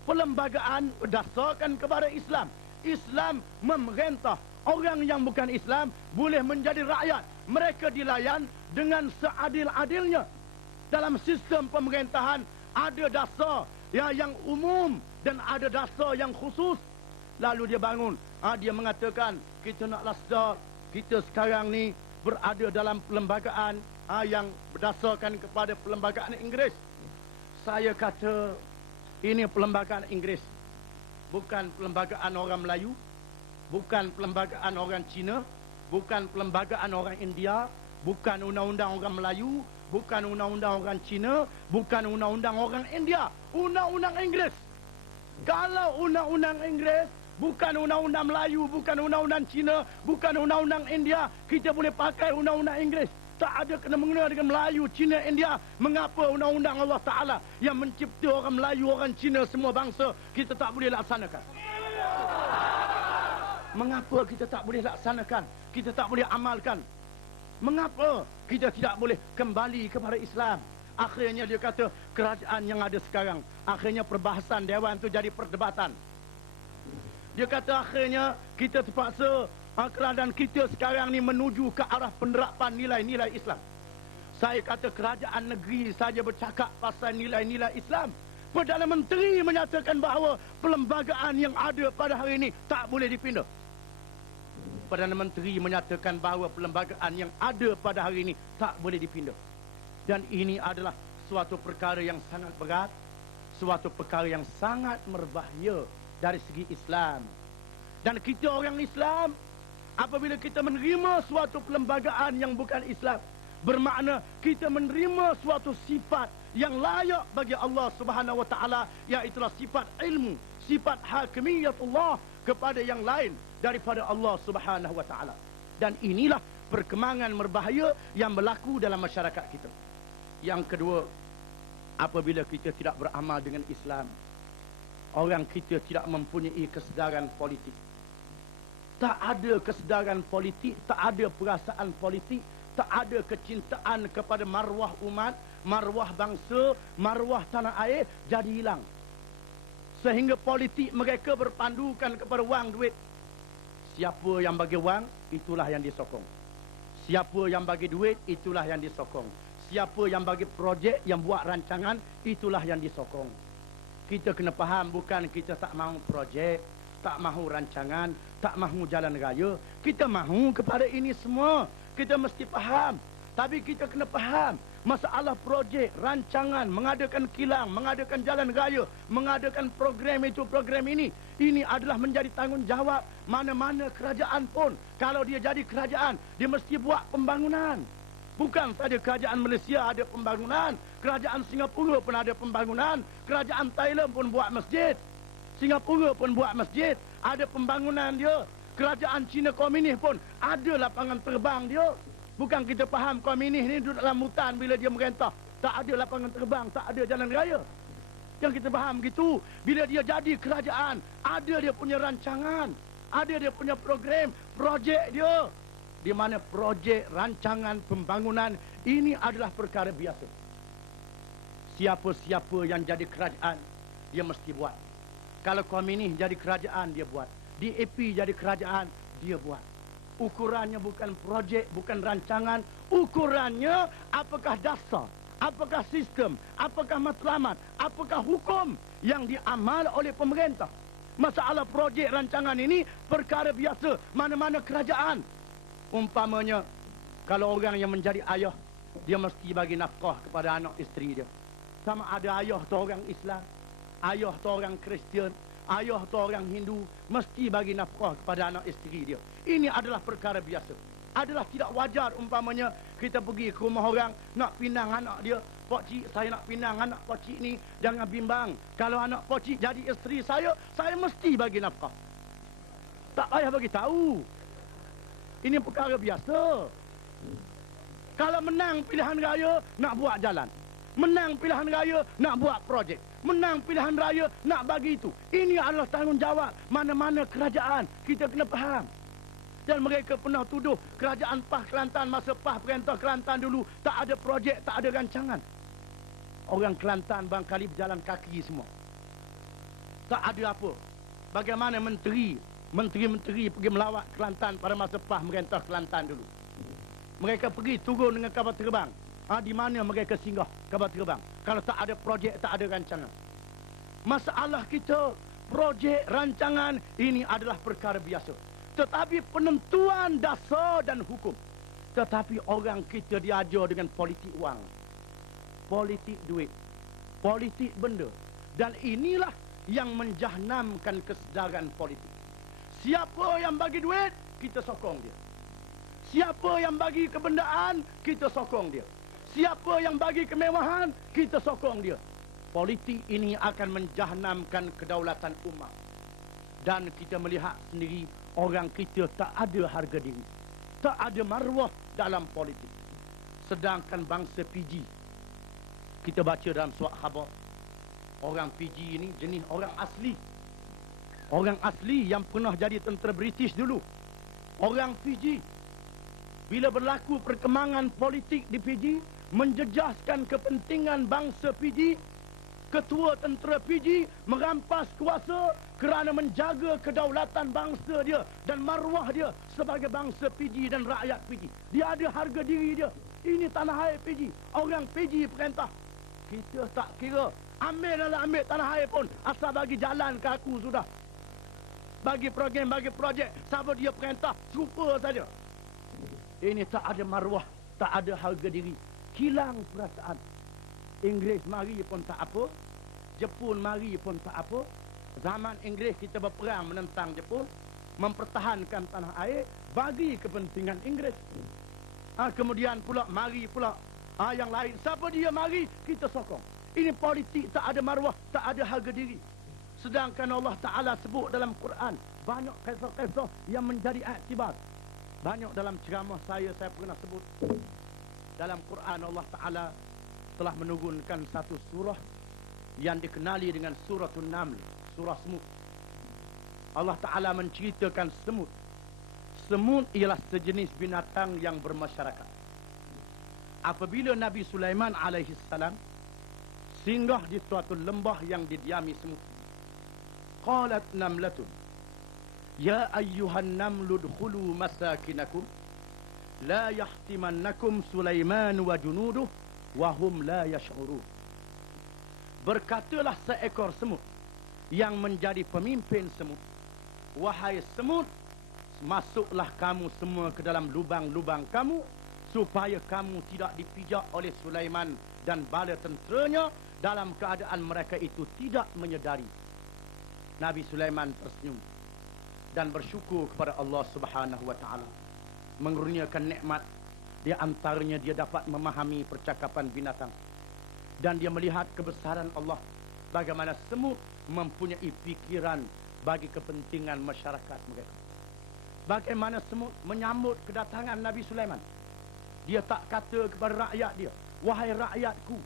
Perlembagaan berdasarkan kepada Islam. Islam memerintah. Orang yang bukan Islam boleh menjadi rakyat. Mereka dilayan dengan seadil-adilnya. Dalam sistem pemerintahan ada dasar yang umum dan ada dasar yang khusus. Lalu dia bangun, dia mengatakan kita naklah sedar kita sekarang ni berada dalam perlembagaan yang berdasarkan kepada perlembagaan Inggeris. Saya kata ini perlembagaan Inggeris, bukan perlembagaan orang Melayu, bukan perlembagaan orang Cina, bukan perlembagaan orang India, bukan undang-undang orang Melayu, bukan undang-undang orang Cina, bukan undang-undang orang India, undang-undang Inggeris. Kalau undang-undang Inggeris, bukan undang-undang Melayu, bukan undang-undang Cina, bukan undang-undang India, kita boleh pakai undang-undang Inggeris. Tak ada kena-mengena dengan Melayu, Cina, India. Mengapa undang-undang Allah Ta'ala yang mencipta orang Melayu, orang Cina, semua bangsa, kita tak boleh laksanakan? Mengapa kita tak boleh laksanakan? Kita tak boleh amalkan? Mengapa kita tidak boleh kembali kepada Islam? Akhirnya dia kata kerajaan yang ada sekarang, akhirnya perbahasan dewan itu jadi perdebatan. Dia kata akhirnya kita terpaksa keadaan kita sekarang ni menuju ke arah penerapan nilai-nilai Islam. Saya kata kerajaan negeri saja bercakap pasal nilai-nilai Islam. Perdana Menteri menyatakan bahawa perlembagaan yang ada pada hari ini tak boleh dipindah. Perdana Menteri menyatakan bahawa perlembagaan yang ada pada hari ini tak boleh dipindah. Dan ini adalah suatu perkara yang sangat berat, suatu perkara yang sangat berbahaya dari segi Islam. Dan kita orang Islam, apabila kita menerima suatu perlembagaan yang bukan Islam, bermakna kita menerima suatu sifat yang layak bagi Allah Subhanahu wa taala, iaitu sifat ilmu, sifat hakimiyatullah kepada yang lain daripada Allah Subhanahu wa taala. Dan inilah perkembangan berbahaya yang berlaku dalam masyarakat kita. Yang kedua, apabila kita tidak beramal dengan Islam, orang kita tidak mempunyai kesedaran politik. Tak ada kesedaran politik, tak ada perasaan politik, tak ada kecintaan kepada maruah umat, maruah bangsa, maruah tanah air, jadi hilang. Sehingga politik mereka berpandukan kepada wang duit. Siapa yang bagi wang, itulah yang disokong. Siapa yang bagi duit, itulah yang disokong. Siapa yang bagi projek, yang buat rancangan, itulah yang disokong. Kita kena faham, bukan kita tak mahu projek, tak mahu rancangan, tak mahu jalan raya. Kita mahu kepada ini semua. Kita mesti faham. Tapi kita kena faham masalah projek, rancangan, mengadakan kilang, mengadakan jalan raya, mengadakan program itu, program ini. Ini adalah menjadi tanggungjawab mana-mana kerajaan pun. Kalau dia jadi kerajaan, dia mesti buat pembangunan. Bukan saja kerajaan Malaysia ada pembangunan, kerajaan Singapura pun ada pembangunan, kerajaan Thailand pun buat masjid, Singapura pun buat masjid, ada pembangunan dia. Kerajaan Cina Komunis pun ada lapangan terbang dia. Bukan kita faham komunis ni duduk dalam hutan bila dia merentah, tak ada lapangan terbang, tak ada jalan raya. Yang kita faham gitu, bila dia jadi kerajaan, ada dia punya rancangan, ada dia punya program, projek dia. Di mana projek, rancangan, pembangunan ini adalah perkara biasa. Siapa-siapa yang jadi kerajaan, dia mesti buat. Kalau komunis jadi kerajaan, dia buat. DAP jadi kerajaan, dia buat. Ukurannya bukan projek, bukan rancangan. Ukurannya apakah dasar, apakah sistem, apakah matlamat, apakah hukum yang diamal oleh pemerintah. Masalah projek rancangan ini perkara biasa mana-mana kerajaan. Umpamanya, kalau orang yang menjadi ayah, dia mesti bagi nafkah kepada anak isteri dia. Sama ada ayah tu orang Islam, ayah tu orang Kristian, ayah tu orang Hindu, mesti bagi nafkah kepada anak isteri dia. Ini adalah perkara biasa. Adalah tidak wajar umpamanya kita pergi ke rumah orang nak pinang anak dia. Pak cik, saya nak pinang anak pak cik ni, jangan bimbang. Kalau anak pak cik jadi isteri saya mesti bagi nafkah. Tak payah bagi tahu. Ini perkara biasa. Kalau menang pilihan raya, nak buat jalan. Menang pilihan raya, nak buat projek. menang pilihan raya nak bagi itu. Ini adalah tanggungjawab mana-mana kerajaan. Kita kena faham. Dan mereka pernah tuduh kerajaan PAH Kelantan masa PAH Perintah Kelantan dulu tak ada projek, tak ada rancangan. Orang Kelantan barangkali berjalan kaki semua. Tak ada apa. Bagaimana menteri-menteri pergi melawat Kelantan pada masa PAH Merintah Kelantan dulu. Mereka pergi turun dengan kapal terbang. Di mana mereka singgah kapal terbang? Kalau tak ada projek, tak ada rancangan. Masalah kita, projek, rancangan, ini adalah perkara biasa. Tetapi penentuan dasar dan hukum. Tetapi orang kita diajar dengan politik wang, politik duit, politik benda. Dan inilah yang menjahanamkan kesedaran politik. Siapa yang bagi duit, kita sokong dia. Siapa yang bagi kebendaan, kita sokong dia. Siapa yang bagi kemewahan, kita sokong dia. Politik ini akan menjahanamkan kedaulatan umat. Dan kita melihat sendiri, orang kita tak ada harga diri, tak ada maruah dalam politik. Sedangkan bangsa Fiji, kita baca dalam surat khabar, orang Fiji ini jenis orang asli. Orang asli yang pernah jadi tentera British dulu. Orang Fiji, bila berlaku perkembangan politik di Fiji, menjejaskan kepentingan bangsa Fiji, ketua tentera Fiji merampas kuasa kerana menjaga kedaulatan bangsa dia dan maruah dia sebagai bangsa Fiji dan rakyat Fiji. Dia ada harga diri dia. Ini tanah air Fiji. Orang Fiji perintah. Kita tak kira. Ambil dalam ambil tanah air pun. Asal bagi jalan ke aku sudah. Bagi program, bagi projek. Siapa dia perintah. Serupa saja. Ini tak ada maruah. Tak ada harga diri. Hilang perasaan. Inggeris mari pun tak apa. Jepun mari pun tak apa. Zaman Inggeris kita berperang menentang Jepun, mempertahankan tanah air bagi kepentingan Inggeris. Kemudian pula mari pula yang lain. Siapa dia mari, kita sokong. Ini politik tak ada maruah, tak ada harga diri. Sedangkan Allah Ta'ala sebut dalam Quran banyak kisah-kisah yang menjadi iktibar. Banyak dalam ceramah saya pernah sebut. Dalam Quran Allah Ta'ala telah menurunkan satu surah yang dikenali dengan Suratul Naml, surah semut. Allah Ta'ala menceritakan semut. Semut ialah sejenis binatang yang bermasyarakat. Apabila Nabi Sulaiman alaihissalam singgah di suatu lembah yang didiami semut, qalat namlatun ya ayyuhan namlu dkhulu masakinakum la yahtimannakum Sulaiman wa junuduh wa hum la yash'urun. Berkatalah seekor semut yang menjadi pemimpin semut, wahai semut, masuklah kamu semua ke dalam lubang-lubang kamu supaya kamu tidak dipijak oleh Sulaiman dan bala tenteranya dalam keadaan mereka itu tidak menyedari. Nabi Sulaiman tersenyum dan bersyukur kepada Allah Subhanahu wa taala, mengurniakan nikmat. Di antaranya dia dapat memahami percakapan binatang dan dia melihat kebesaran Allah, bagaimana semut mempunyai fikiran bagi kepentingan masyarakat mereka. Bagaimana semut menyambut kedatangan Nabi Sulaiman. Dia tak kata kepada rakyat dia, wahai rakyatku,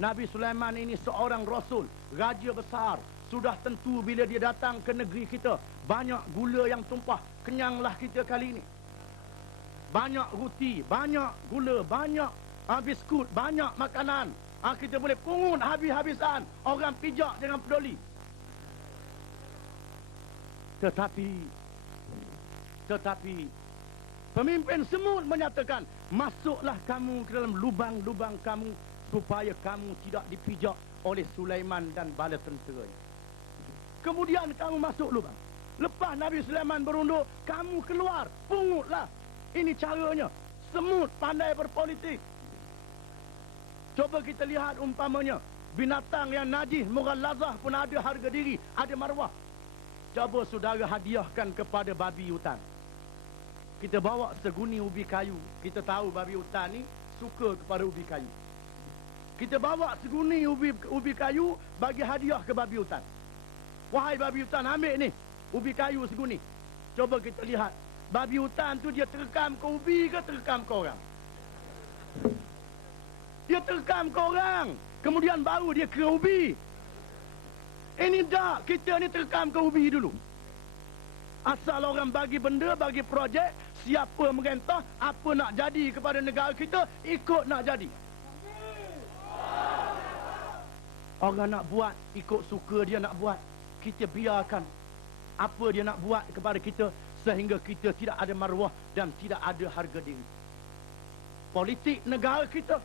Nabi Sulaiman ini seorang rasul, raja besar. Sudah tentu bila dia datang ke negeri kita, banyak gula yang tumpah, kenyanglah kita kali ini. Banyak roti, banyak gula, banyak biskut, banyak makanan. Kita boleh pungut habis-habisan. Orang pijak jangan peduli. Tetapi pemimpin semut menyatakan, masuklah kamu ke dalam lubang-lubang kamu supaya kamu tidak dipijak oleh Sulaiman dan bala tenteranya. Kemudian kamu masuk lubang. Lepas Nabi Sulaiman berunduk, kamu keluar, pungutlah. Ini caranya. Semut pandai berpolitik. Coba kita lihat umpamanya, binatang yang najis, mughallazah pun ada harga diri, ada maruah. Coba saudara hadiahkan kepada babi hutan. Kita bawa seguni ubi kayu. Kita tahu babi hutan ni suka kepada ubi kayu. Kita bawa seguni ubi kayu bagi hadiah ke babi hutan. Wahai babi hutan, ambil ni ubi kayu seguni. Coba kita lihat, babi hutan tu dia terekam ke ubi ke terekam ke orang? Dia terekam ke orang, kemudian baru dia ke ubi. Ini dah, kita ni terekam ke ubi dulu. Asal orang bagi benda, bagi projek, siapa merentah, apa nak jadi kepada negara kita, ikut nak jadi. Orang nak buat, ikut suka dia nak buat. Kita biarkan apa dia nak buat kepada kita, sehingga kita tidak ada maruah dan tidak ada harga diri. Politik negara kita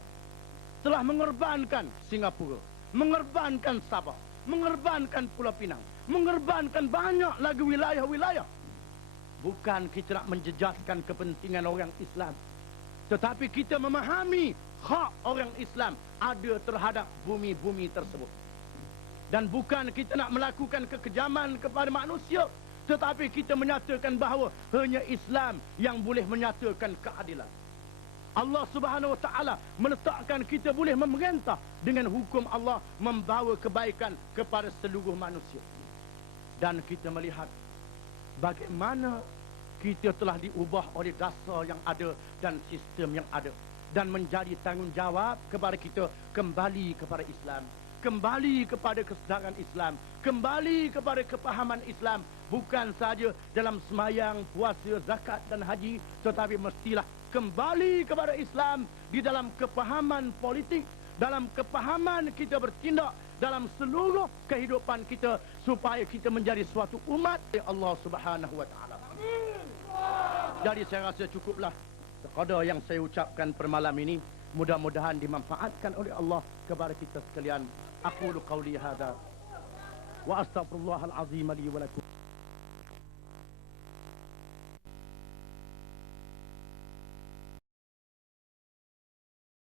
telah mengorbankan Singapura, mengorbankan Sabah, mengorbankan Pulau Pinang, mengorbankan banyak lagi wilayah-wilayah. Bukan kita nak menjejaskan kepentingan orang Islam, tetapi kita memahami hak orang Islam ada terhadap bumi-bumi tersebut. Dan bukan kita nak melakukan kekejaman kepada manusia, tetapi kita menyatakan bahawa hanya Islam yang boleh menyatakan keadilan. Allah Subhanahu Wa Taala meletakkan kita boleh memerintah dengan hukum Allah, membawa kebaikan kepada seluruh manusia. Dan kita melihat bagaimana kita telah diubah oleh dasar yang ada dan sistem yang ada, dan menjadi tanggungjawab kepada kita kembali kepada Islam, kembali kepada kesedaran Islam, kembali kepada kepahaman Islam. Bukan saja dalam semayang, puasa, zakat dan haji, tetapi mestilah kembali kepada Islam di dalam kepahaman politik, dalam kepahaman kita bertindak dalam seluruh kehidupan kita, supaya kita menjadi suatu umat Allah Subhanahu Wa Taala. Jadi saya rasa cukuplah sekadar yang saya ucapkan per malam ini. Mudah-mudahan dimanfaatkan oleh Allah kepada kita sekalian. Aqulu qawli hadza wa astaghfirullahal azim li wa lakum.